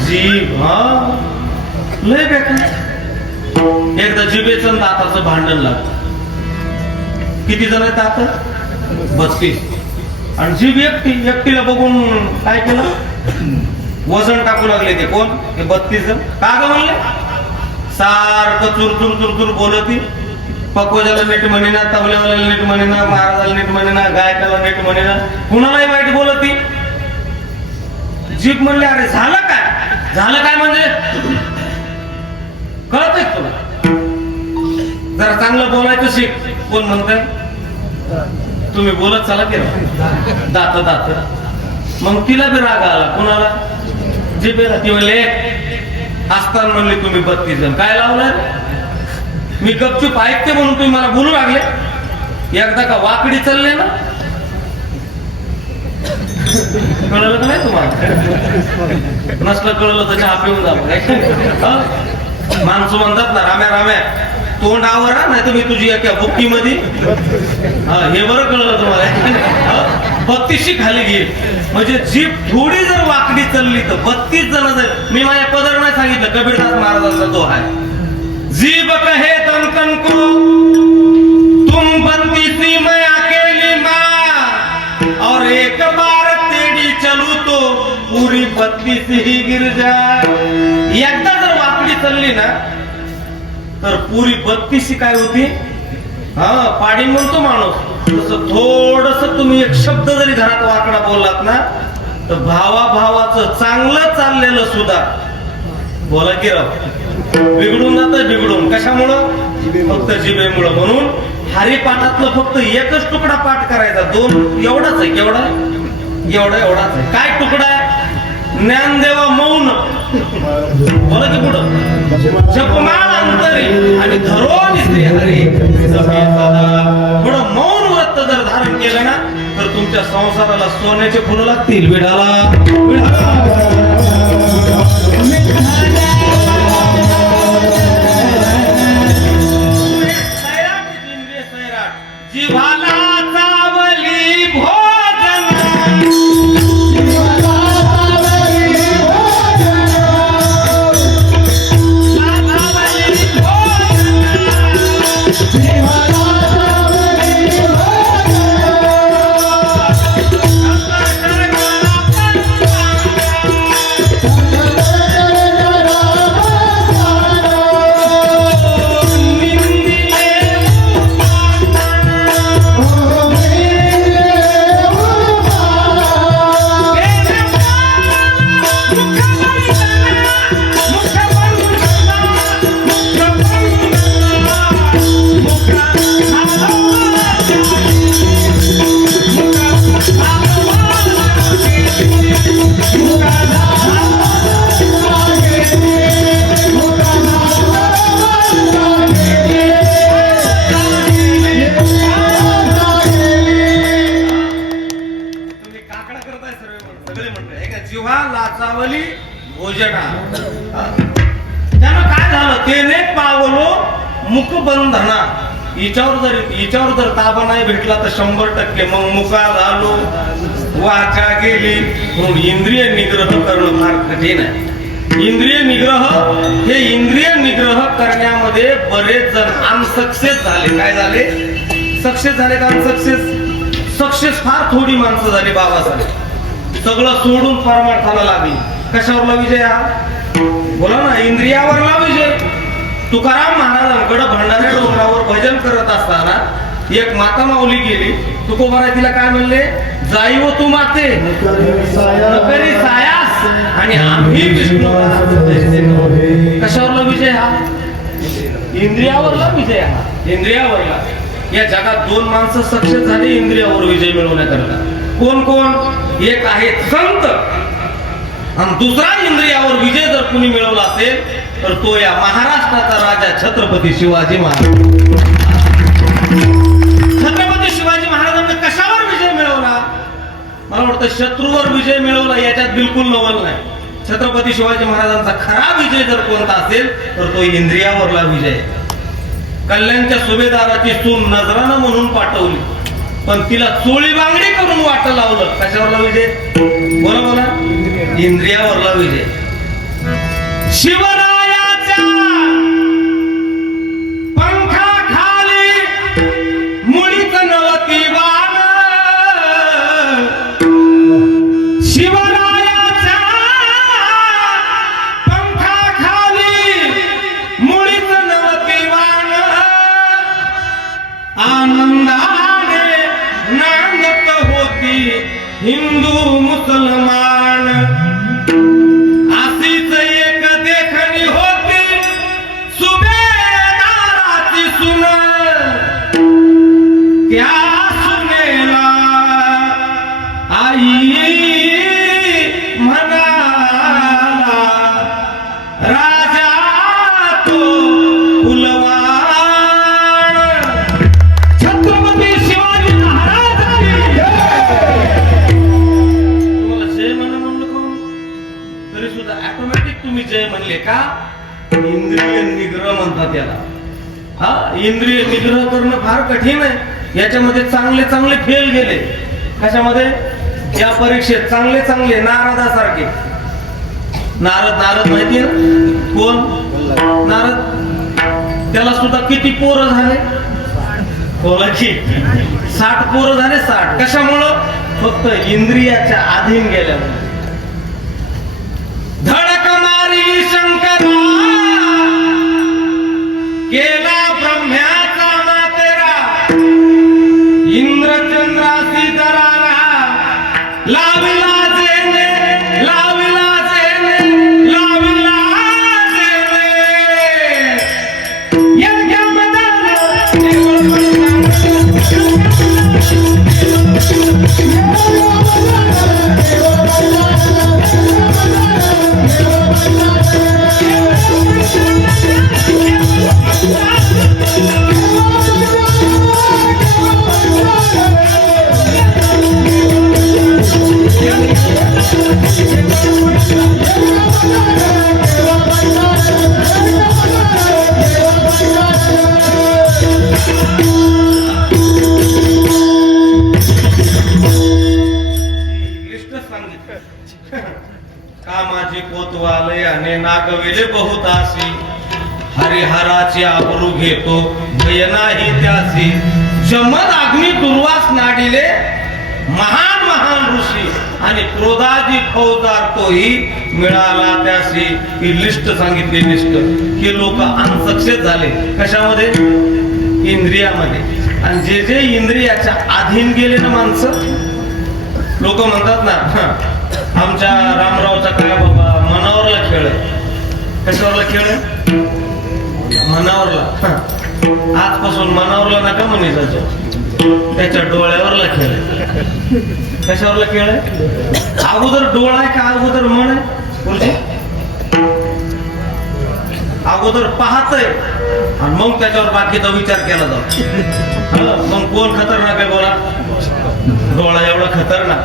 जीभ. लय बेकार. एकदा जिभेचं दाताचं भांडण लागतं. किती जण आहेत दात? 32. आणि जीभ एकटीला बघून काय केलं? वजन टाकू लागले ते. कोण? ते 32 जण. का ग म्हणले? सारखं चुरचुर चुरचुर बोलती. पकवाजाला नीट म्हणेना, तबल्यावाला नीट म्हणेना, महाराजाला नीट म्हणेना, गायकाला नीट म्हणेना, कुणालाही वाईट बोलती. जीभ म्हणले, अरे झालं काय? झालं काय म्हणजे? कळतंय तुला? जरा चांगलं बोलायचं शिक. कोण म्हणताय? तुम्ही बोलत चला की दात. मग तिला बी राग आला. कुणाला? जिभेला. ती म्हणले असताना म्हणले तुम्ही 32 जण. काय लावलं? मी गपचूप ऐकते म्हणून तुम्ही मला बोलू लागले. एकदा का वाकडी चालले ना, कळलं का नाही तुम्हाला? नसलं कळलं तर चहा पिऊन जा. माणसं म्हणतात ना, राम्या तोंड आवरा, नाही तर मी तुझी एका बुक्की मध्ये. हे बरं कळलं तुम्हाला? 32शी खाली गेली म्हणजे जीभ थोडी जर वाकडी चालली तर 32 जण जर. मी माझ्या पदर नाही सांगितलं, कबीरदास महाराजांचा तो आहे. जीभ कहे तन को तुम 32सी मैं अकेली माँ, और एक बार तेरी चलू तो पूरी 32 ही गिर जाए. एकदा जर वाकडी चालली ना तर पुरी 32शी काय होती? पाडी म्हणतो माणूस तसं. थोडस तुम्ही एक शब्द जरी घरात वाकडा बोललात ना तर भावाचं चांगलं चाललेलं सुद्धा, बोला की राव, बिघडून जातं. बिघडून कशामुळं? फक्त जिभेमुळं. म्हणून हरिपाठातलं फक्त एकच तुकडा पाठ करायचा. 2 एवढाच आहे. केवढा? एवढाच आहे. काय तुकडा आहे? ज्ञानदेवा मौन बोला की पुढं जपमाळ अंतरी आणि धरोन श्री हरी थोडं मौन व्रत जर धारण केलं ना तर तुमच्या संसाराला सोन्याचे फुलं लागतील. विढाला जिव्हाला चावली भोजन जिव्हा लाचावली भोजना. त्यानं काय झालं तेने पावलो मुख बंधना. हिच्यावर जर ताबा नाही भेटला तर 100% मग मुका झालो वाचा गेली. म्हणून इंद्रिय निग्रह करणं फार कठीण आहे. इंद्रिय निग्रह करण्यामध्ये बरेच जण अनसक्सेस झाले. काय झाले? सक्सेस झाले का अनसक्सेस? सक्सेस फार थोडी माणसं झाली बाबासाहेब. सगळं सोडून परमार्थाला लागली. कशावरला विजय हा? बोला ना, इंद्रियावरला विजय. तुकाराम महाराजांकडे भंडाऱ्या डोंगरावर भजन करत असताना एक माता माऊली गेली. तुकोबारा तिला काय म्हणले? जाई व तू माते नकरी सायास आणि आम्ही विष्णू. कशावरला विजय हा? इंद्रियावरला विजय हा. इंद्रियावरला. या जगात 2 माणसं सक्सेस झाली इंद्रियावर विजय मिळवण्याकरता. कोण कोण? एक आहे संत आणि दुसरा इंद्रियावर विजय जर कुणी मिळवला असेल तर तो या महाराष्ट्राचा राजा छत्रपती शिवाजी महाराज. छत्रपती शिवाजी महाराजांनी कशावर विजय मिळवला? मला वाटतं शत्रूवर विजय मिळवला याच्यात बिलकुल नवल नाही. छत्रपती शिवाजी महाराजांचा खरा विजय जर कोणता असेल तर तो इंद्रियावरला विजय. कल्याणच्या सुभेदाराची सून नजरानं म्हणून पाठवली पण तिला चोळी बांगडी करून वाट लावलं. कशावरला विजय? बोला बोला. इंद्रियावरला विजय. शिवरायाच्या पंखाखाली मुळीच नवती वाण. शिवरायाच्या पंखाखाली मुळीच नवती वाण. आनंदाने नांदत होती हिंदू मुसलमान. अशीच एक देखणी होती सुभेदाराची सुन. त्या सुनेला आई म्हणाला राजा तो फुलवाण. छत्रपती शिवाजी महाराज. तुम्हाला जय म्हणलं कोण? तरी सुद्धा ऑटोमॅटिक तुम्ही जय म्हणले का? इंद्रिय निग्रह म्हणतात त्याला. हा, इंद्रिय निग्रह करणं फार कठीण आहे. याच्यामध्ये चांगले चांगले फेल गेले. कशामध्ये? या परीक्षेत चांगले चांगले नारदासारखे. नारद माहितीये ना कोण? नारद. त्याला सुद्धा किती पोरं झाले? बोला की 60 पोरं झाले. 60. कशामुळं? फक्त इंद्रियाच्या अधीन गेल्यामुळे. धडक मारी शंकरा केला ब्रह्म्याचा मातेरा. इंद्रचंद्रासी दरारा लाविला जेने लाविला जेने लाविला जेने. यज्ञामध्ये देव नामाची कोतवालय आणि नागविले बहुतासी हरिहराची आबरू घेतो भय नाही त्यासी जमद अग्नी दुर्वास नाडिले महान महान ऋषी आणि क्रोधाची फौजदार तोही मिळाला त्याशी ही लिस्ट सांगितली लिस्ट हे लोक अनसक्सेस झाले कशामध्ये इंद्रियामध्ये आणि जे जे इंद्रियाच्या अधीन गेले ना माणसं लोक म्हणतात ना आमच्या रामरावचा काय बाबा मनावरला खेळ कशावरला खेळ मनावरला आजपासून मनावरला नका म्हणे त्याच्या डोळ्यावरला खेळ कशावरला खेळ आहे अगोदर डोळा आहे का अगोदर मन आहे अगोदर पाहतय आणि मग त्याच्यावर बाकीचा विचार केला जातो मग कोण खतरनाक आहे बोला डोळा एवढा खतरनाक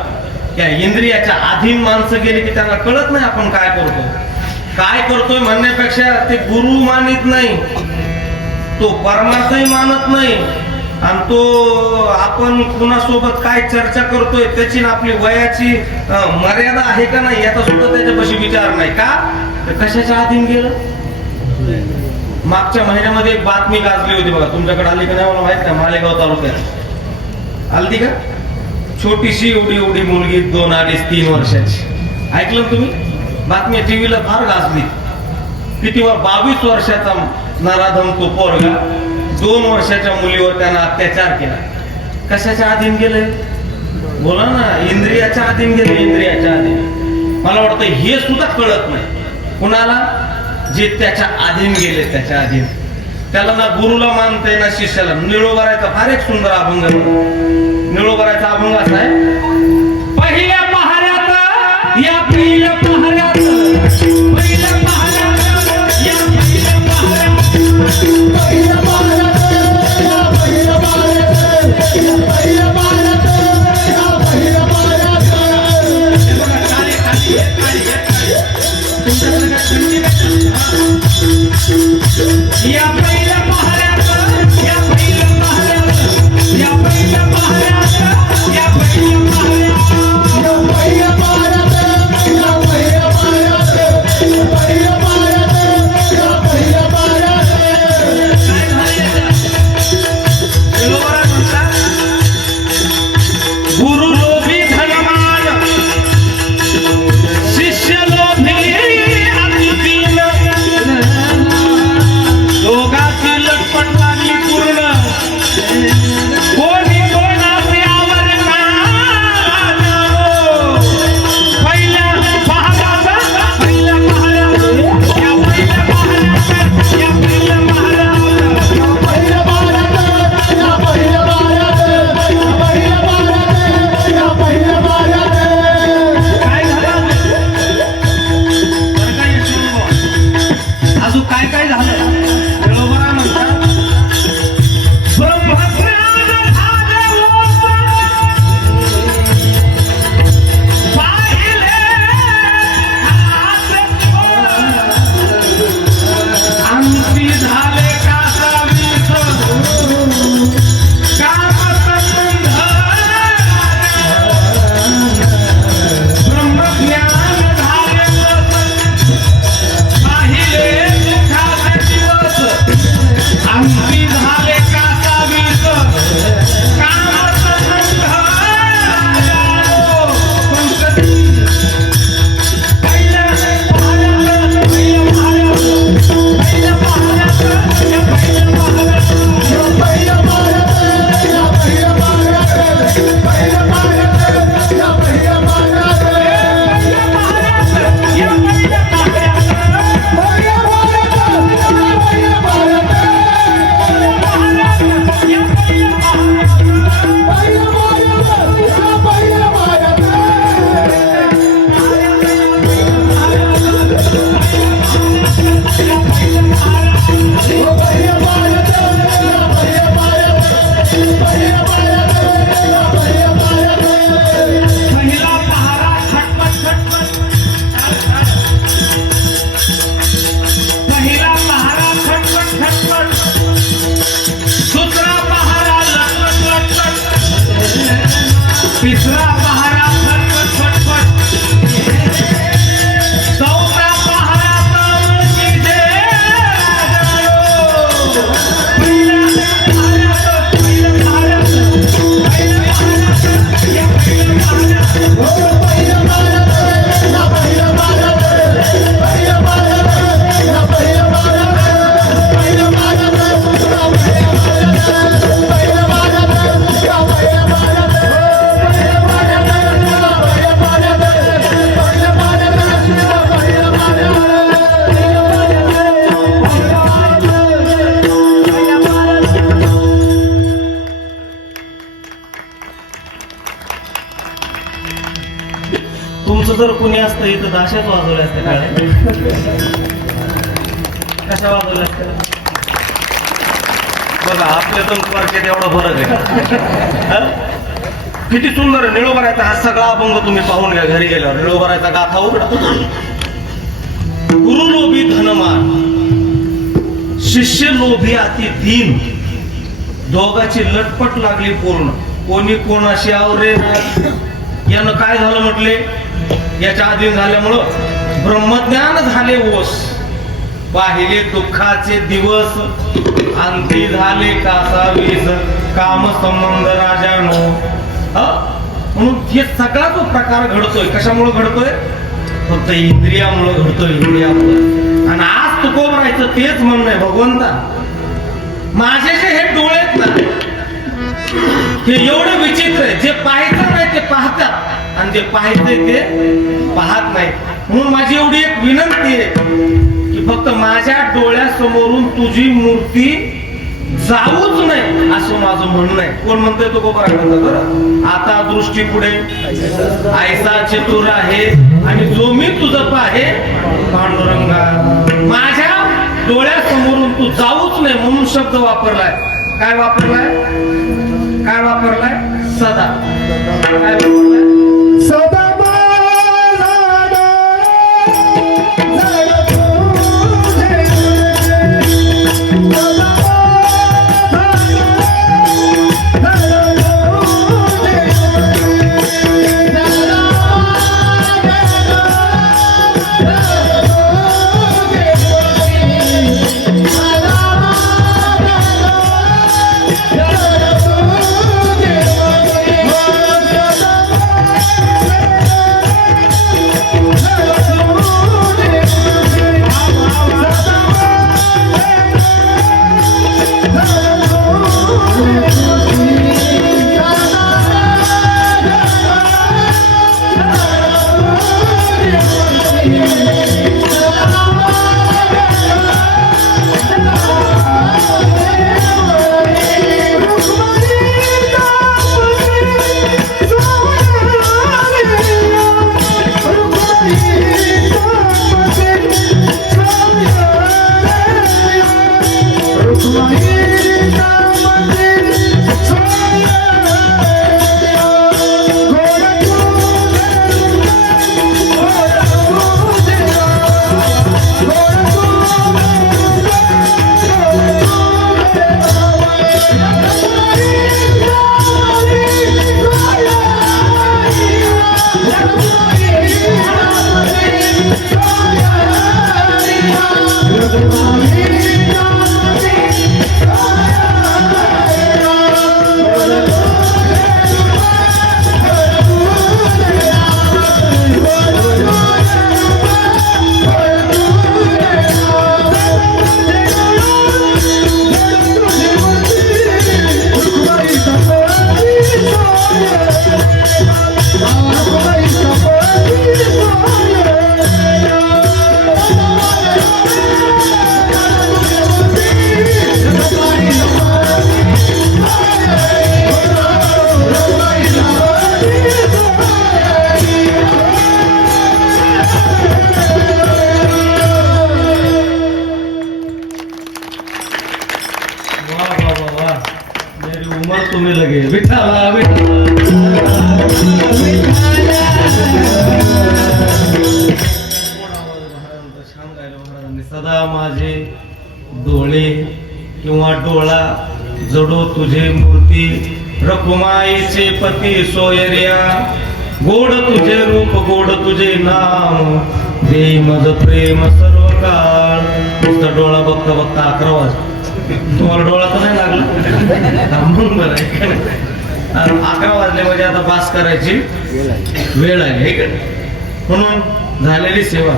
या इंद्रियाच्या अधीन माणसं गेली की त्यांना कळत नाही आपण काय करतोय म्हणण्यापेक्षा ते गुरु मानित नाही तो परमार्थही मानत नाही आणि तो आपण कुणासोबत काय चर्चा करतोय त्याची आपली वयाची मर्यादा आहे का नाही याचा सुद्धा त्याच्यापाशी विचार नाही का कशाच्या अधीन गेलं मागच्या महिन्यामध्ये एक बातमी गाजली होती बघा तुमच्याकडे आली का नाही मला माहित नाही मालेगाव तालुक्यात आलती का छोटीशी एवढी मुलगी 2, 2.5, 3 वर्षाची ऐकलं तुम्ही बातमी टीव्हीला फार गाजली कितीवर 22 वर्षाचा नराधम तो पोरगा 2 वर्षाच्या मुलीवर त्यानं अत्याचार केला कशाच्या अधीन गेले बोला ना इंद्रियाच्या अधीन गेले इंद्रियाच्या अधीन मला वाटतं हे सुद्धा कळत नाही कुणाला जे त्याच्या अधीन गेले त्याच्या अधीन त्याला ना गुरुला मानते ना शिष्याला निळोबरायचा फार एक सुंदर अभंग निळोबरायचा अभंग असा आहे पहिल्या पहाऱ्यात या पहिल्या पहाऱ्यात पहिल्या पहाऱ्यात या पहिल्या पहाऱ्यात पहिल्या पहाऱ्यात या पहिल्या पहाऱ्यात या पहिल्या पहाऱ्यात या पहिल्या पहाऱ्यात या पहिल्या पहाऱ्यात या पहिल्या पहाऱ्यात या पहिल्या पहाऱ्यात या पहिल्या पहाऱ्यात या पहिल्या पहाऱ्यात या पहिल्या पहाऱ्यात या पहिल्या पहाऱ्यात या पहिल्या पहाऱ्यात गुरु लोभी धनवान शिष्य लोभी अतिदीन दोघांची लटपट लागली पूर्ण कोणी कोणाचे आवडणार पहिल्या पहाऱ्यात पहिल्या पहाऱ्यात या पहिल्या पहाऱ्यात या पहिल्या पहाऱ्यात या पहिल्या पहाऱ्यात या पहिल्या पहाऱ्यात या पहिल्या पहाऱ्यात या पहिल्या पहाऱ्यात काय झालं अजून काय झालं बरोबर म्हणतात तिसरा पहारा फटफट फटफट तुमचं जर कुणी असतं इथं तर अशाच वाजवल्या असत्या काय कशा वाजवल्या असत्या बघा आपल्या दोन मार्केट एवढा फरक आहे किती सुंदर आहे निळोबरायचा हा सगळा अभंग तुम्ही पाहून घ्या घरी गेल्यावर निळोबरायचा गाथा उघडा गुरु लोभी धनमान शिष्य लोभी अति दीन दोघाची लटपट लागली पूर्ण कोणी कोणाशी आवरे यानं काय झालं म्हटले याच्या अधीन झाल्यामुळं ब्रह्मज्ञान झाले ओस पाहिले दुःखाचे दिवस अंती झाले कासावीस काम संबंध राजानो म्हणून हे सगळा जो प्रकार घडतोय कशामुळे घडतोय फक्त इंद्रियामुळे घडतोय इंद्रियामुळे आणि आज तुकोबरायचं तेच म्हणणं आहे भगवंता माझे जे हे डोळे आहेत ना हे एवढे विचित्र आहे जे पाहायचं नाही ते पाहतात आणि जे पाहायचंय ते पाहत नाही म्हणून माझी एवढी एक विनंती आहे की फक्त माझ्या डोळ्यासमोरून तुझी मूर्ती जाऊच नाही असं माझं म्हणणं आहे कोण म्हणतोय तो गोबरा बरं आता दृष्टी पुढे ऐसा चतुर आहे आणि जो मी तुझं पाहे पांडुरंगा माझ्या डोळ्यासमोरून तू जाऊच नाही म्हणून शब्द वापरलाय काय वापरलाय सदा काय वापरलाय सदा तुम्ही लगे विठाला सदा माझे डोळे किंवा डोळा जडो तुझे मूर्ती रखुमाईचे पती सोयर्या गोड तुझे रूप गोड तुझे नाम दे मज प्रेम सर्व काळ नुसता डोळा बघता बघता 11 वाजता तुम्हाला डोळा तर नाही लागला म्हणून बरं आहे 11 वाजले म्हणजे आता पास करायची वेळ आहे म्हणून झालेली सेवा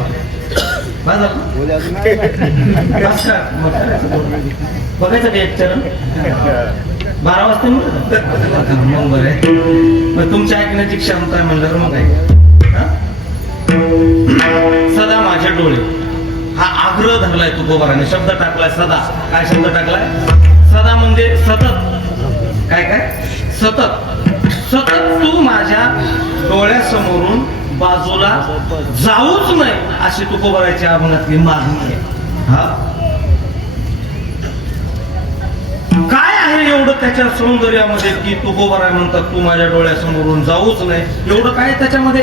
बघायचं का एक चरण 12 वाजता मग बरं आहे मग तुमच्या ऐकण्याची क्षमता आहे म्हणल्यावर मग सदा माझे डोळे हा आग्रह धरलाय तुकोबाराने शब्द टाकलाय सदा काय शब्द टाकलाय सदा म्हणजे सतत काय सतत तू माझ्या डोळ्यासमोरून बाजूला जाऊच नाही अशी तुकोबारायच्या अभंगातली मागणी आहे. हा काय आहे एवढं त्याच्या सौंदर्यामध्ये की तुकोबाराय म्हणतात तू माझ्या डोळ्यासमोरून जाऊच नाही? एवढं काय त्याच्यामध्ये?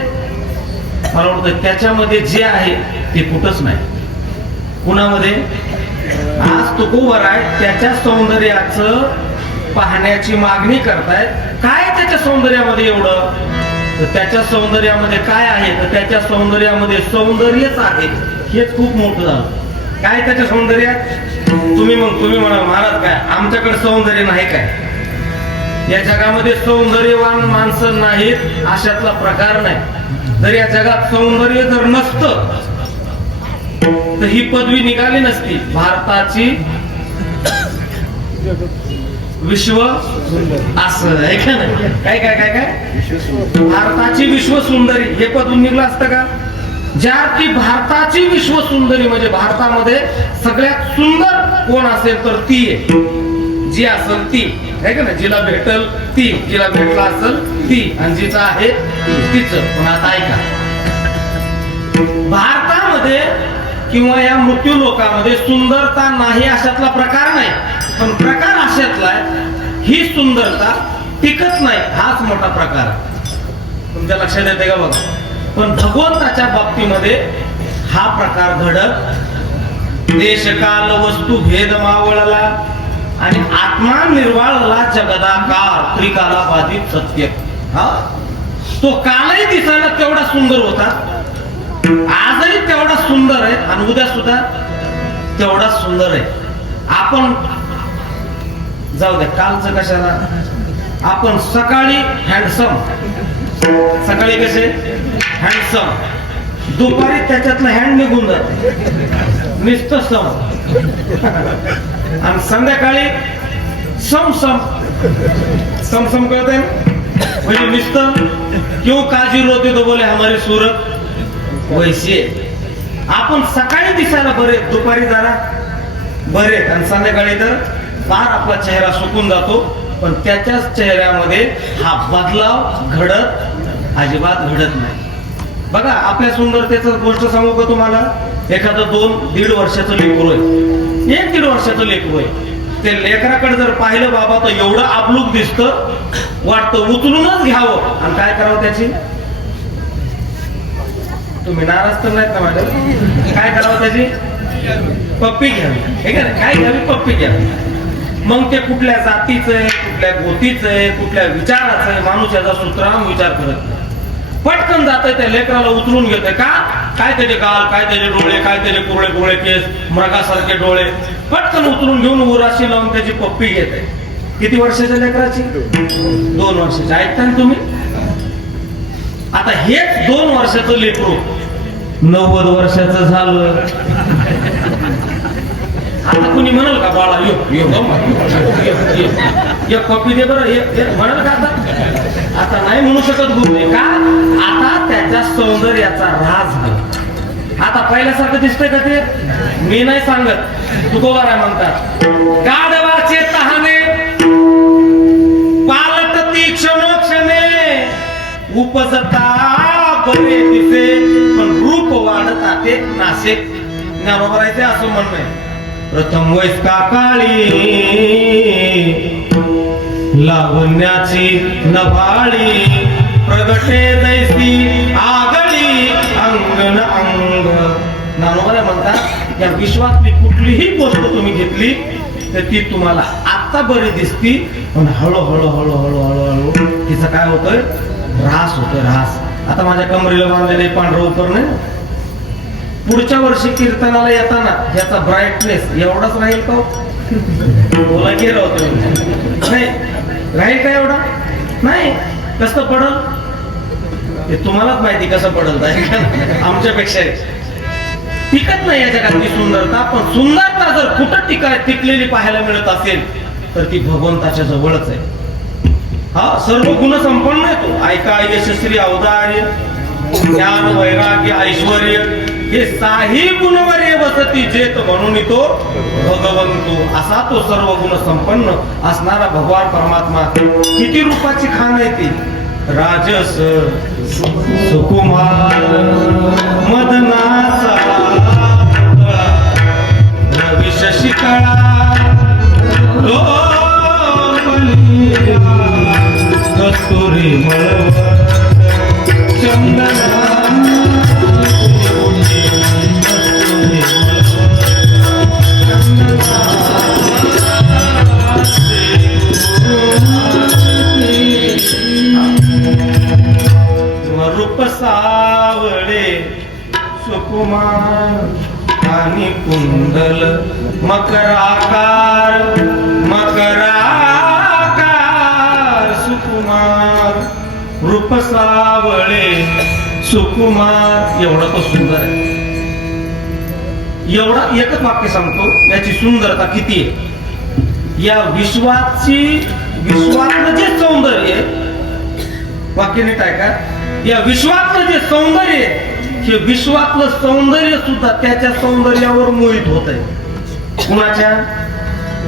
मला वाटतं त्याच्यामध्ये जे आहे ते कुठंच नाही. कुणामध्ये? आज तुकोबाराय त्याच्या सौंदर्याचं पाहण्याची मागणी करतायत. काय त्याच्या सौंदर्यामध्ये एवढं? तर त्याच्या सौंदर्यामध्ये काय आहे? तर त्याच्या सौंदर्यामध्ये सौंदर्यच आहे. हेच खूप मोठं झालं. काय त्याच्या सौंदर्यात? तुम्ही म्हणा महाराज काय आमच्याकडे सौंदर्य नाही काय? या जगामध्ये सौंदर्यवान माणसं नाहीत अशातला प्रकार नाही. जर या जगात सौंदर्य जर नसतं तर ही पदवी निघाली नसती. भारताची विश्व असं आहे का नाही? काय काय काय काय भारताची विश्व सुंदरी हे पद निघलं असतं का? ज्या की भारताची विश्व सुंदरी म्हणजे भारतामध्ये सगळ्यात सुंदर कोण असेल तर ती आहे. जी असेल ती आहे का नाही? जिला भेटल ती, जिला भेटला असेल ती, आणि जिचं आहे तिचं. पण आता ऐका, भारतामध्ये किंवा या मृत्यू लोकांमध्ये सुंदरता नाही अशातला प्रकार नाही. पण प्रकार अशातला ही सुंदरता टिकत नाही हाच मोठा प्रकार तुमच्या लक्षात येते का बघा. पण भगवंताच्या बाबतीमध्ये हा प्रकार घडत देशकाल वस्तू भेद मावळला आणि आत्मा निर्वाळला जगदाकार त्रिकाला बाधित सत्य. हा तो कालही दिसायला तेवढा सुंदर होता, आजही तेवढा सुंदर आहे आणि उद्या सुद्धा तेवढा सुंदर आहे. आपण जाऊ द्या कालचं कशाला, आपण सकाळी हँडसम, सकाळी कसे हँडसम, दुपारी त्याच्यातलं हँड निघून जात नुसतं सम, आणि संध्याकाळी सम सम सम सम कळत आहे म्हणजे नुसतं क्यों काजी रोते तो बोले हमारी सूरत वैसी आहे. आपण सकाळी दिसायला बरे, दुपारी जरा बरे, आणि संध्याकाळी तर फार आपला चेहरा सुकून जातो. पण त्याच्याच चेहऱ्यामध्ये हा बदलाव घडत अजिबात घडत नाही. बघा आपल्या सुंदरतेचं गोष्ट सांगू का तुम्हाला? एखादं 2-1.5 वर्षाचं लेकरू आहे, 1-1.5 वर्षाचं लेकरू आहे. ते लेकराकडे जर पाहिलं बाबा तर एवढं आपलूक दिसतं, वाटतं उचलूनच घ्यावं. आणि काय करावं त्याची? तुम्ही नाराज तर नाहीत ना मॅडम? काय करावं त्याची? पप्पी घ्यावी. हे का नाही? काय घ्यावी? पप्पी घ्यावी. मग ते कुठल्या जातीचं आहे, कुठल्या गोतीचं आहे, कुठल्या विचाराचं आहे, माणूस याचा सूत्राम विचार करत नाही. पटकन जात त्या लेकराला उचलून घेतोय का? काय त्याचे गाल, काय त्याचे डोळे, काय त्याचे कुरळे कुरळे केस, मृगासारखे डोळे, पटकन उचलून घेऊन उराशी लावून त्याची पप्पी घेत आहे. किती वर्षाच्या लेकराची? 2 वर्षाची. ऐकता ना तुम्ही? आता हेच 2 वर्षाचं लेकरू 90 वर्षाचं झालं. आता कुणी म्हणाल का बाळा ये कॉपी दे बरं, म्हणाल का? आता नाही म्हणू शकत गुरु का? आता त्याच्या सौंदर्याचा राज आहे. आता पहिल्यासारखं दिसतंय का ते? मी नाही सांगत, तुकोबाराय म्हणतात गाढवाचे तहाने पालट तीक्ष्णोक्षणे उपजता बरे दिसे पण रूप वाढता ते नासे. ज्ञानोबारायचे असं म्हणणं आहे. प्रथम वैस्का काळी लावण्याची नभाळी प्रगटे दैसी आगळी अंगण अंग. ज्ञानोबा म्हणतात या विश्वातली कुठलीही गोष्ट तुम्ही घेतली तर ती तुम्हाला आता बरी दिसती, पण हळूहळू हळूहळू हळूहळू तिचं काय होतोय? ऱ्हास होतोय, ऱ्हास. आता माझ्या कमरेला बांधलेले पांढरं उपर नाही, पुढच्या वर्षी कीर्तनाला येताना याचा ब्राईटनेस एवढाच राहील का? बोला गेलं होतं नाही राहील का? एवढा नाही. कसं पडल हे तुम्हालाच माहिती, कसं पडल आमच्यापेक्षा टिकत नाही या जगातली सुंदरता. पण सुंदरता जर कुठं टिकलेली पाहायला मिळत असेल तर ती भगवंताच्या जवळच आहे. हा सर्व गुण संपन्न आहे तो. ऐका यशस्वी औदार्य ज्ञान वैराग्य ऐश्वर्य हे साही गुणवर्य वसती जेत म्हणून तो भगवंतो. असा तो सर्व गुण संपन्न असणारा भगवान परमात्मा. किती रूपाची खान आहे ती? राजस सुकुमार मदनाचा रवी शशिकळा कस्तुरी मळवट चंदना रूप सावळे सुकुमार आणि कुंडल मकराकार सुकुमार रूप सावळे सुकुमार. एवढा तो सुंदर आहे. एवढा एकच वाक्य सांगतो याची सुंदरता किती आहे. या विश्वातलं जे सौंदर्य वाक्य नीट आहे का. या विश्वातलं जे सौंदर्य हे विश्वातलं सौंदर्य सुद्धा त्याच्या सौंदर्यावर मोहित होत आहे. कुणाच्या?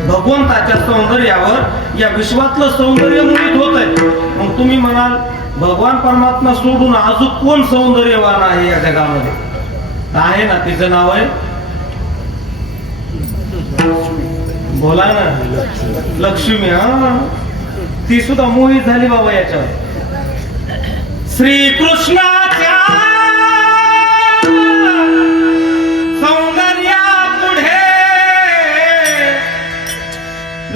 भगवंताच्या सौंदर्यावर या विश्वातलं सौंदर्य मोहित होत आहे. मग तुम्ही म्हणाल भगवान परमात्मा सोडून अजून कोण सौंदर्यवान आहे या जगामध्ये? आहे ना, तिचं नाव आहे, बोला ना, लक्ष्मी. हा, ती सुद्धा मोहित झाली बाबा याच्यावर. श्रीकृष्णाच्या सौंदर्या पुढे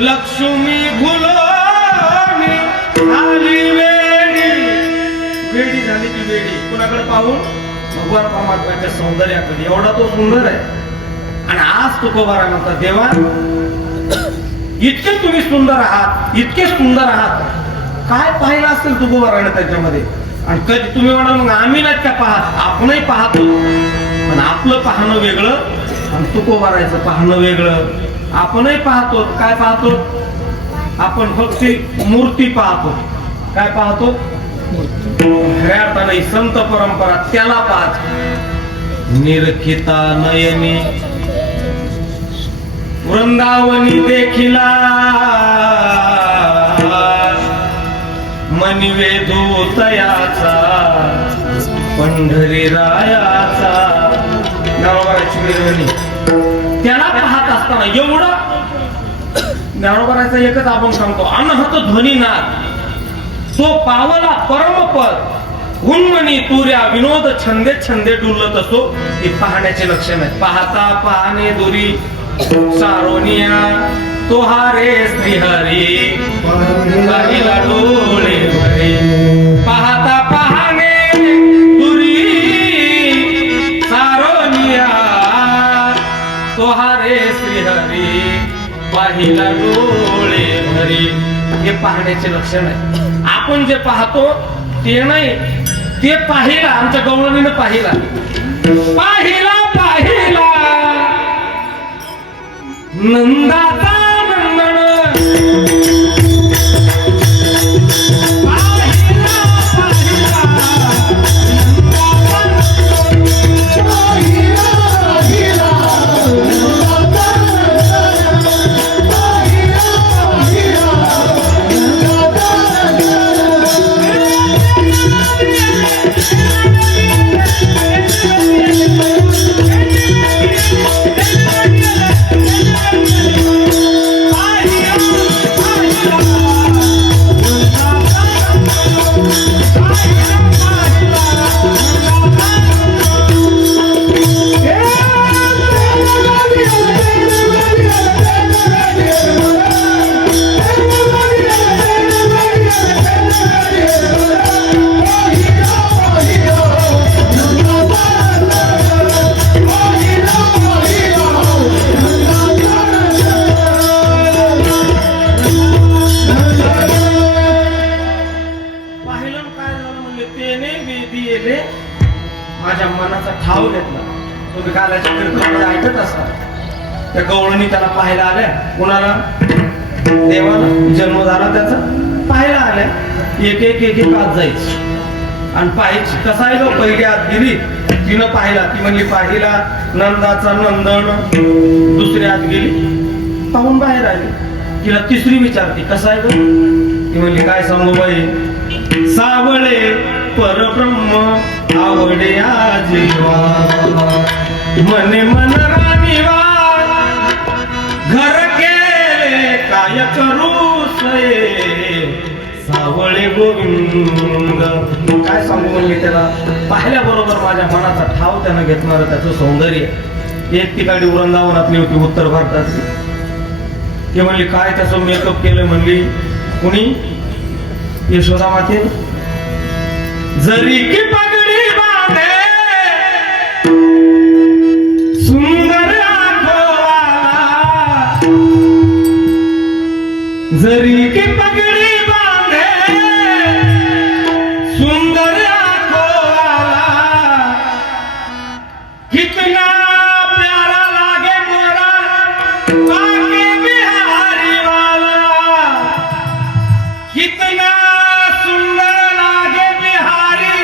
लक्ष्मी भुलोनी झाली वेडी झाली ती वेडी. कुणाकडे पाहून? भगवान परमात्म्याच्या सौंदर्याकडे. एवढा तो सुंदर आहे. आणि आज तुकोबारा म्हणतात देवा इतके तुम्ही सुंदर आहात, इतके सुंदर आहात, काय पाहिलं असेल तुकोबाराने त्याच्यामध्ये. आणि कधी तुम्ही म्हणाल मग आम्ही नाहीत का पाहत? आपणही पाहतो, पण आपलं पाहणं वेगळं आणि तुकोबारायचं पाहणं वेगळं. आपणही पाहतो. काय पाहतो आपण? फक्त मूर्ती पाहतो. काय पाहतो? खऱ्या अर्थाने संत परंपरा त्याला पाहत. निरखिता नयनी वृंदावनी देखिला मनिवेदू तयाचा पंढरी रायाचा. ज्ञानोबाराची मिरवणी त्याला पाहत असताना एवढं ज्ञानोबाराचा एकच आपण सांगतो, अनहत ध्वनीनाद तो पावला परमपद उन्मनी तुर्या विनोद छंदे छंदे डुलत असो. हे पाहण्याचे लक्षण आहे. पाहता पाहणे दुरी सारोनिया तोहारे श्रीहरी पाहिला डोळे भरे. पाहता पाहणे दुरी सारोनिया तोहारे श्रीहरी पाहिला डोळे भरे. हे पाहण्याचे लक्षण आहे. आपण जे पाहतो ते नाही, ते पाहिला. आमच्या गवळणीनं पाहिला नंदाचा नंदन माझ्या मनाचा ठाव घेतला. तुम्ही कालाच्या कीर्तनामध्ये ऐकत असाल. त्या गवळणी त्याला पाहायला आल्या. कोणाला? देवाला. जन्म झाला त्याचा, पाहायला आल्या. एक एक एक एक आत जायची आणि पाहायची. कसा आहे ग? पहिली आत गेली, तिनं पाहिला. ती म्हणली पाहिला नंदाचा नंदन. दुसरी आत गेली, पाहून बाहेर आली. तिला तिसरी विचारती कसा आहे ग? ती म्हणली काय सांगू बाई, सावळे परब्रह्म आवडे आजीवा मने मन राणीवा घर केले काय करू सये सावळे गोविंद. काय सांगू म्हणले त्याला पाहिल्याबरोबर माझ्या मनाचा ठाव त्यानं घेतणार त्याचं सौंदर्य. एक ठिकाणी वृंदावनातली होती उत्तर भारतातली. ते म्हणली काय त्याचं मेकअप केलं म्हणली कुणी यशोदा माते. जरी की पगडी बांधे सुंदर आखोवाला जरी की पगडी बांधे सुंदर आखोवाला कितना प्यारा लागे मोरा बाके बिहारी वाला कितना सुंदर लागे बिहारी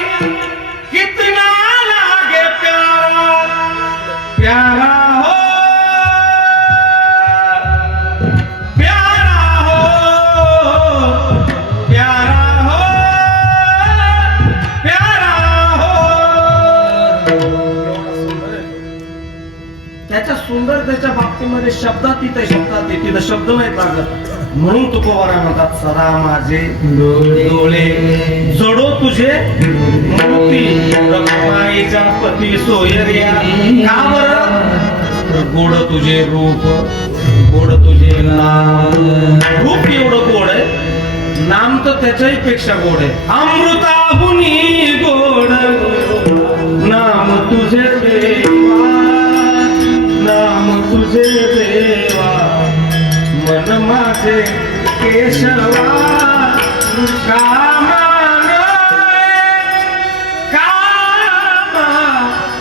कितना लागे प्यारा प्यारा हो प्यारा हो प्यारा हो प्यारा हो. त्याच्या सुंदरतेच्या बाबतीमध्ये शब्दात तिथं शब्द नाही लागत. म्हणून तुकोबारा म्हणतात सदा माझे डोळे जडो तुझे मूर्ती रखमाईच्या पती सोयर्या. का बरं गोड तुझे रूप गोड तुझे नाम. रूप एवढं गोड आहे नाम तर त्याच्याही पेक्षा गोड आहे. अमृताहुनी गोड नाम तुझे देवा नाम तुझे देवा मन माझे केशवा कामा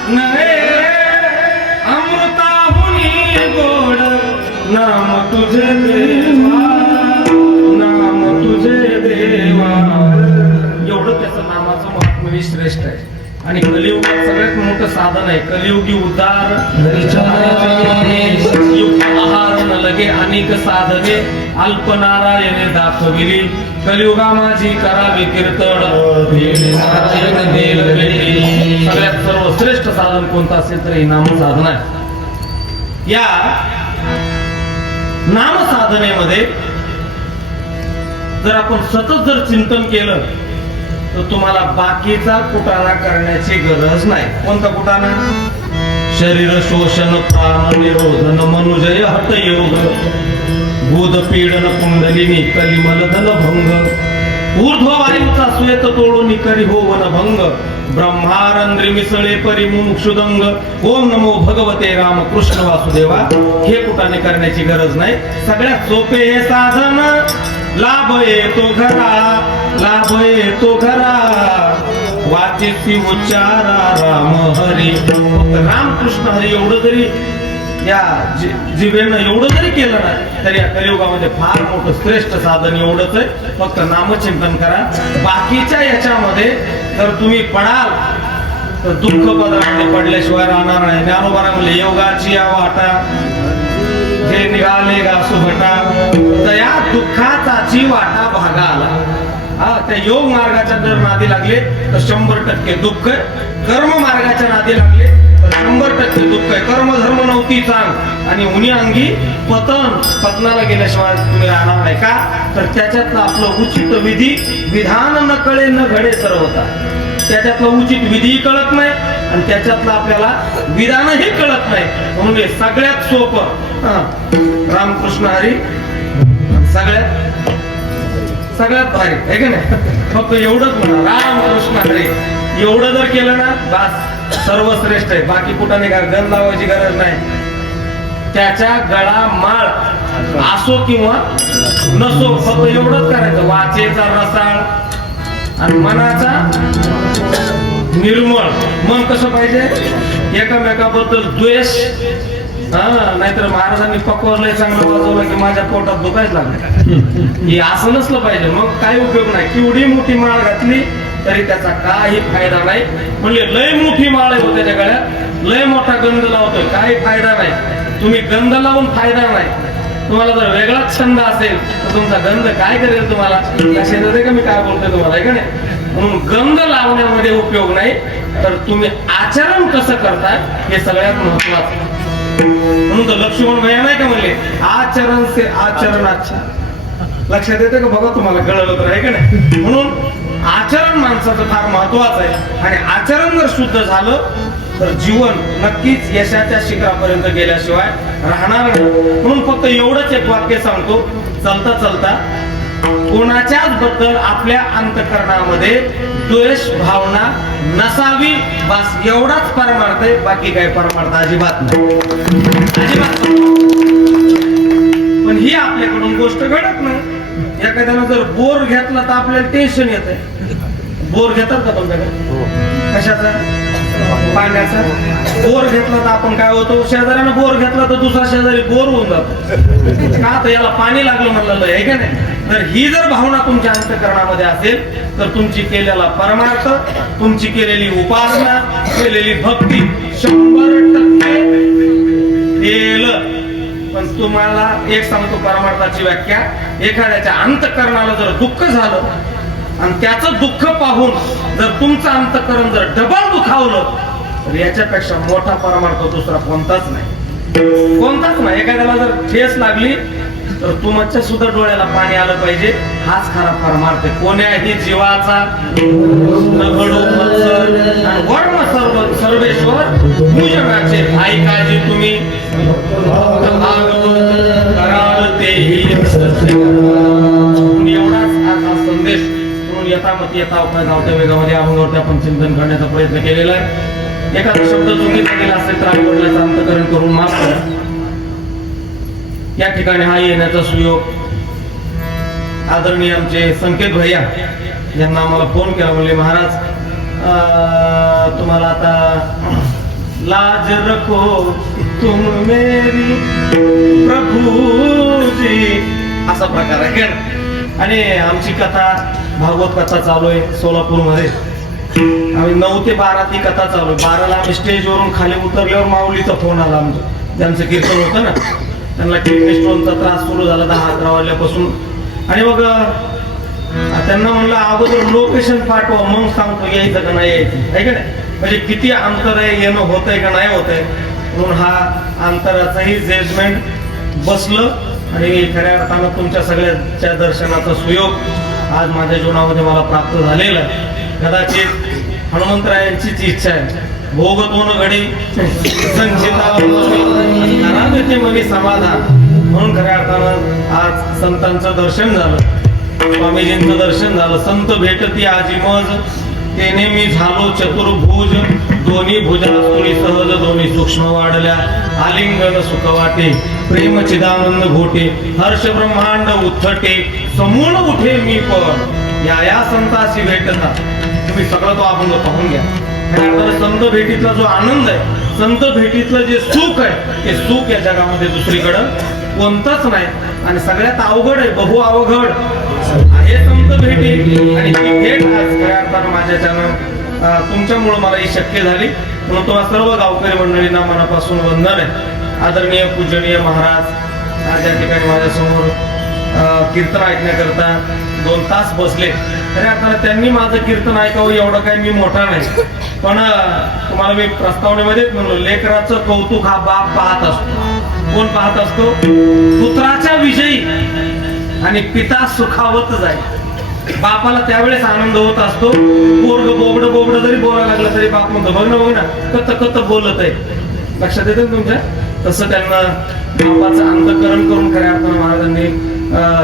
नये अमृताहुनी गोड नाम तुझे देवा नाम तुझे देवा. एवढं त्याचं नामाचं महात्म्य श्रेष्ठ आहे. आणि कलियुगात सगळ्यात मोठं साधन आहे. कलियुगी उद्धार आहार न लगे अनेक साधने अल्पनारायणे दाखविली. कलियुगा माझी करावी कीर्तन सगळ्यात सर्वश्रेष्ठ साधन कोणतं असेल तर हे नाम साधन आहे. या नाम साधनेमध्ये जर आपण सतत जर चिंतन केलं तर तुम्हाला बाकीचा कुटाणा करण्याची गरज नाही. कोणता कुटाणा? शरीर शोषण प्राण निरोधन मनुजय हटयोग भूत पीडन कुंडलिनी कलिमल दल भंग ऊर्ध्व वायूचा श्वेत तोडो निकरी हो वन भंग ब्रह्मारंद्री मिसळे परिमुक्षुदंग ओम नमो भगवते राम कृष्ण वासुदेवा. हे कुटाणे करण्याची गरज नाही. सगळ्यात सोपे हे साधन लाभ येतो घरा वाचेची उच्चारा राम हरी. राम कृष्ण हरी एवढं जरी या जीवेनं एवढं जरी केलं ना तरी या कलियुगामध्ये फार मोठं श्रेष्ठ साधन एवढंच आहे. फक्त नामचिंतन करा. बाकीच्या याच्यामध्ये जर तुम्ही पडाल तर दुःख पदरामध्ये पडल्याशिवाय राहणार नाही. ज्ञानोबा म्हणले योगाची या वाटा जे निघाले गा सुभटा तया दुःखाचाची वाटा भागा आला. त्या योग मार्गाच्या जर नादी लागले तर 100% दुःख आहे. कर्म मार्गाच्या नादी लागले तर 100% दुःख आहे. कर्म धर्म नव्हती चांग आणि उन्ही अंगी पतनाला गेल्याशिवाय तुम्ही राहणार नाही. का तर त्याच्यातलं आपलं उचित विधी विधान न कळे न घडे सर्वता. त्याच्यातलं उचित विधी कळत नाही आणि त्याच्यातलं आपल्याला विधानही कळत नाही. म्हणून हे सगळ्यात सोपं रामकृष्ण हरी सगळ्यात भारी आहे का नाही. फक्त एवढंच म्हणा रामकृष्ण हरी. एवढं जर केलं ना बस सर्वश्रेष्ठ आहे. बाकी कुठं नाही का गण लावायची गरज नाही. त्याच्या गळा माळ असो किंवा नसो फक्त एवढंच करायचं. वाचेचा रसाळ आणि मनाचा निर्मळ. मन कसं पाहिजे? एकामेकाबद्दल द्वेष नाहीतर महाराजांनी पकवलंय चांगलं वाजवलं की माझ्या पोटात दुखायच लागलं. हे असं नसलं पाहिजे. मग काही उपयोग नाही. केवढी मोठी माळ घातली तरी त्याचा काही फायदा नाही. म्हणजे लय मोठी माळ आहे त्याच्या गळ्यात लय मोठा गंध लावतोय काही फायदा नाही. तुम्ही गंध लावून फायदा नाही. तुम्हाला जर वेगळाच छंद असेल तर तुमचा गंध काय करेल तुम्हाला लक्षात येते का मी काय बोलतोय तुम्हाला, आहे का नाही? म्हणून गंध लावण्यामध्ये उपयोग नाही, तर तुम्ही आचरण कसं करताय हे सगळ्यात महत्वाचं. म्हणून तर लक्ष्मण भैया नाही का म्हणले, आचरण से आचरण अच्छा. लक्षात येते का बघा, तुम्हाला कळलं तर, आहे का नाही? म्हणून आचरण माणसाचं फार महत्वाचं आहे, आणि आचरण जर शुद्ध झालं तर जीवन नक्कीच यशाच्या शिखरापर्यंत गेल्याशिवाय राहणार नाही. म्हणून फक्त एवढंच एक वाक्य सांगतो, चलता चलता कोणाच्याच बद्दल आपल्या अंतःकरणामध्ये द्वेष भावना नसावी, बस एवढाच परमार्थ आहे. बाकी काय परमार्थ अजिबात नाही, अजिबात. पण ही आपल्याकडून गोष्ट घडत नाही. एखाद्यानं जर बोर घेतला तर आपल्याला टेन्शन येत आहे. बोर घेतात का तुमच्याकडे? कशाचा? पाण्याचा. बोर घेतला तर आपण काय होतो, शेजाऱ्यानं बोर घेतला तर दुसरा शेजारी बोर होऊन जातो का, तर याला पाणी लागलं म्हणलं आहे का नाही? तर ही जर भावना तुमच्या अंतःकरणामध्ये असेल तर तुमची केलेला परमार्थ, तुमची केलेली उपासना, केलेली भक्ती 100% केलं. पण तुम्हाला एक सांगतो परमार्थाची व्याख्या, एखाद्याच्या अंतःकरणाला जर दुःख झालं आणि त्याचं दुःख पाहून जर तुमचं अंतःकरण जर डबल दुखावलं तर याच्यापेक्षा मोठा परमार्थ दुसरा कोणताच नाही, कोणताच नाही. एखाद्याला जर ठेस लागली तर तुमच्या सुद्धा डोळ्याला पाणी आलं पाहिजे, हाच खरा परमार्थ. कोण्याही जीवाचा वर्म सर्वेश्वर पूजनाचे ऐकाजी तुम्ही एवढाच हा संदेश म्हणून यथामती यथावता गावत्या वेगामध्ये अभंगावरती आपण चिंतन करण्याचा प्रयत्न केलेला आहे. एखादा शब्द चुकीचा गेला असेल तर आईवडिलांचं अंतःकरण करून माफ करा. या ठिकाणी हा येण्याचा सुयोग आदरणीय आमचे संकेत भैया यांना आम्हाला फोन केला, म्हणले महाराज तुम्हाला आता लाज रखो तुम मेरी प्रभूजी असा प्रकार आहे. आणि आमची कथा भागवत कथा चालू आहे सोलापूरमध्ये. आम्ही 9 ते 12 ती कथा चालू आहे. 12ला आम्ही स्टेजवरून खाली उतरल्यावर माऊलीचा फोन आला आमचा, ज्यांचं कीर्तन होतं ना, त्यांना किडनी स्टोनचा त्रास सुरू झाला 10-11 वाजल्यापासून. आणि मग त्यांना म्हणलं अगोदर लोकेशन पाठवा मग सांगतो यायचं का नाही यायचं, आहे का नाही? म्हणजे किती अंतर आहे, येणं होतंय का नाही होतंय. म्हणून हा अंतराचंही जजमेंट बसलं आणि खऱ्या अर्थानं तुमच्या सगळ्यांच्या दर्शनाचा सुयोग आज माझ्या जीवनामध्ये मला प्राप्त झालेला आहे. कदाचित हनुमंतरायांचीच इच्छा आहे, भोगतोन घडी संचिता मनी समाधान. म्हणून खऱ्या अर्थानं आज संतांचं दर्शन झालं, स्वामीजींचं दर्शन झालं. संत भेटती आजी मज तेने मी झालो चतुर्भुज, दोन्ही भुजा तुळी सहज दोन्ही सूक्ष्म वाढल्या, आलिंगन सुख वाटे प्रेम चिदानंद घोटे, हर्ष ब्रह्मांड उथटे समूळ उठे मी पण. या संताशी भेटता तुम्ही सगळं तो अभंग पाहून घ्या. संत भेटीतला जो आनंद आहे, संत भेटीतलं जे सुख आहे, ते सुख या जगामध्ये दुसरीकडं कोणतंच नाही. आणि सगळ्यात अवघड आहे, बहु अवघड आहे संत भेटी. आणि ही भेट आज खऱ्या अर्थानं माझ्याच्यानं तुमच्यामुळे मला ही शक्य झाली. म्हणून तुम्हाला सर्व गावकरी मंडळींना मनापासून वंदन आहे. आदरणीय पूजनीय महाराज आज या ठिकाणी माझ्यासमोर कीर्तन ऐकण्याकरता 2 तास बसले. खऱ्या अर्थानं त्यांनी माझं कीर्तन ऐकावं एवढं काही मी मोठा नाही, पण तुम्हाला मी प्रस्तावनेमध्येच म्हणलो, लेकराचं कौतुक हा बाप पाहत असतो. कोण पाहत असतो? पुत्राच्या विजयी. आणि पिता सुखावत जाईल. बापाला त्यावेळेस आनंद होत असतो. पोरग बोबड जरी बोलायला लागलं तरी बाप म्हणतो बघ ना कत बोलत आहे. लक्षात येतं तुमच्या? तसं त्यांना बापाचं अंतःकरण करून खऱ्या अर्थानं महाराजांनी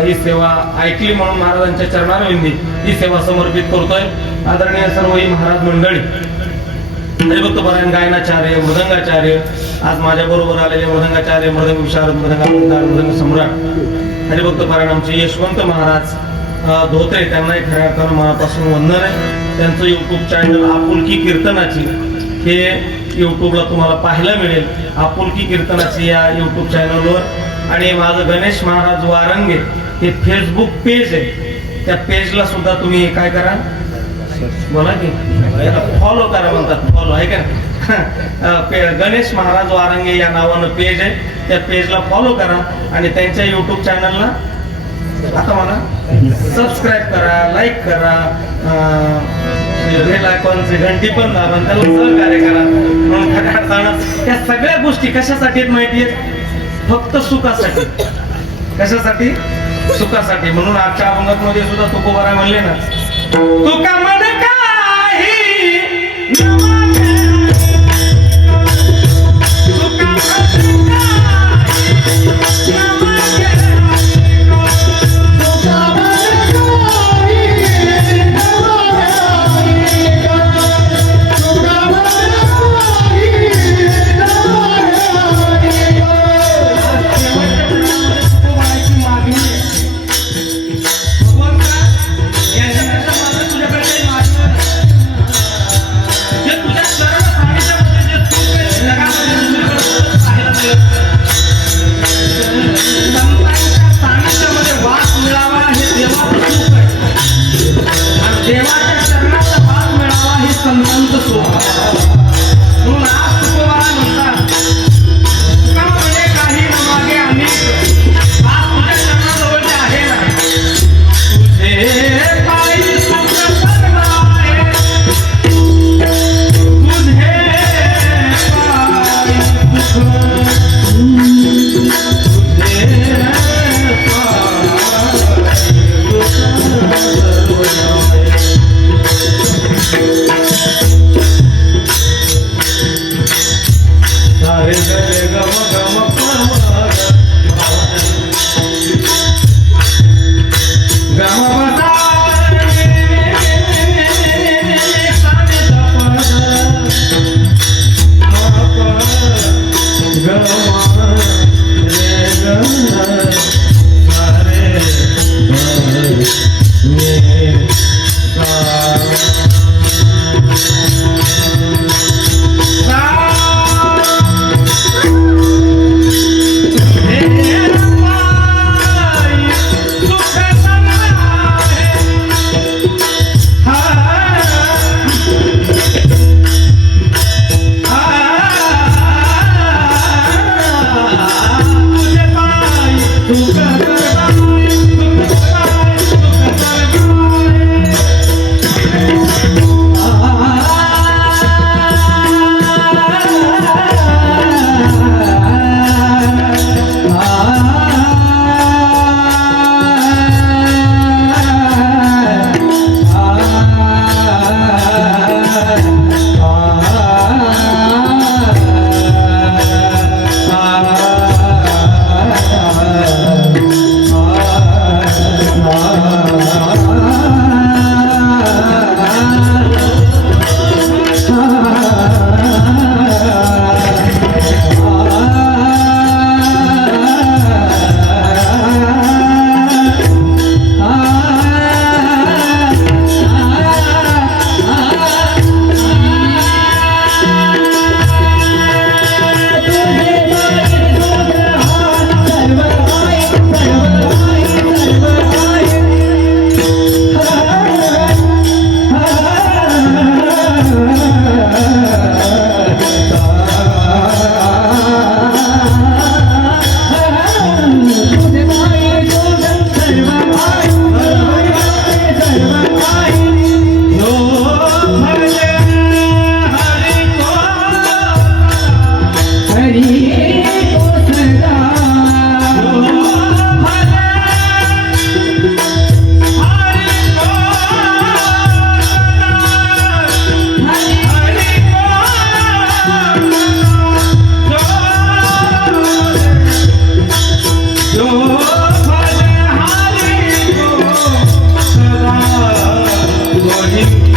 ही सेवा ऐकली, म्हणून महाराजांच्या चरणारविंदी ही सेवा समर्पित करतोय. आदरणीय सर्व ही महाराज मंडळी, हरिभक्तपरायण गायनाचार्य, मृदंगाचार्य, आज माझ्या बरोबर आलेले मृदंगाचार्य, मृदंग विशारद, मृदंग सम्राट हरिभक्तपरायण आमचे यशवंत महाराज धोत्रे, त्यांनाही खऱ्या अर्थानं मनापासून वंदन आहे. त्यांचं युट्यूब चॅनल आपुलकी कीर्तनाची हे युट्यूबला तुम्हाला पाहायला मिळेल. आपुलकी कीर्तनाची या युट्यूब चॅनलवर. आणि माझं गणेश महाराज वारंगे हे फेसबुक पेज आहे, त्या पेजला सुद्धा तुम्ही काय करा, बोला की फॉलो करा म्हणतात, फॉलो आहे का गणेश महाराज वारंगे या नावानं पेज आहे, त्या पेजला फॉलो करा आणि त्यांच्या युट्यूब चॅनलला आता मला सबस्क्राईब करा, लाईक करा, बेल आयकॉनची घंटी पण दाबा, त्याला सहकार्य करा. म्हणून खऱ्या अर्थानं त्या सगळ्या गोष्टी कशासाठी आहेत माहिती आहेत? फक्त सुखासाठी. कशासाठी? सुखासाठी. म्हणून आजच्या अभंगामध्ये सुद्धा तुकोबाराय म्हणले ना, तुका मन काही देवाच्या चरणाचा भाग मिळावा हे संतांचं सुख. म्हणून आज तुकोबाराय म्हणतात, तुका म्हणे काही न मागे अनेक, आज तुझ्या चरणाजवळचे आहे ना, तुझे पायी सुख सर्व आहे, तुझे पायी सुख, तुझे सारे गरे गम गम Hare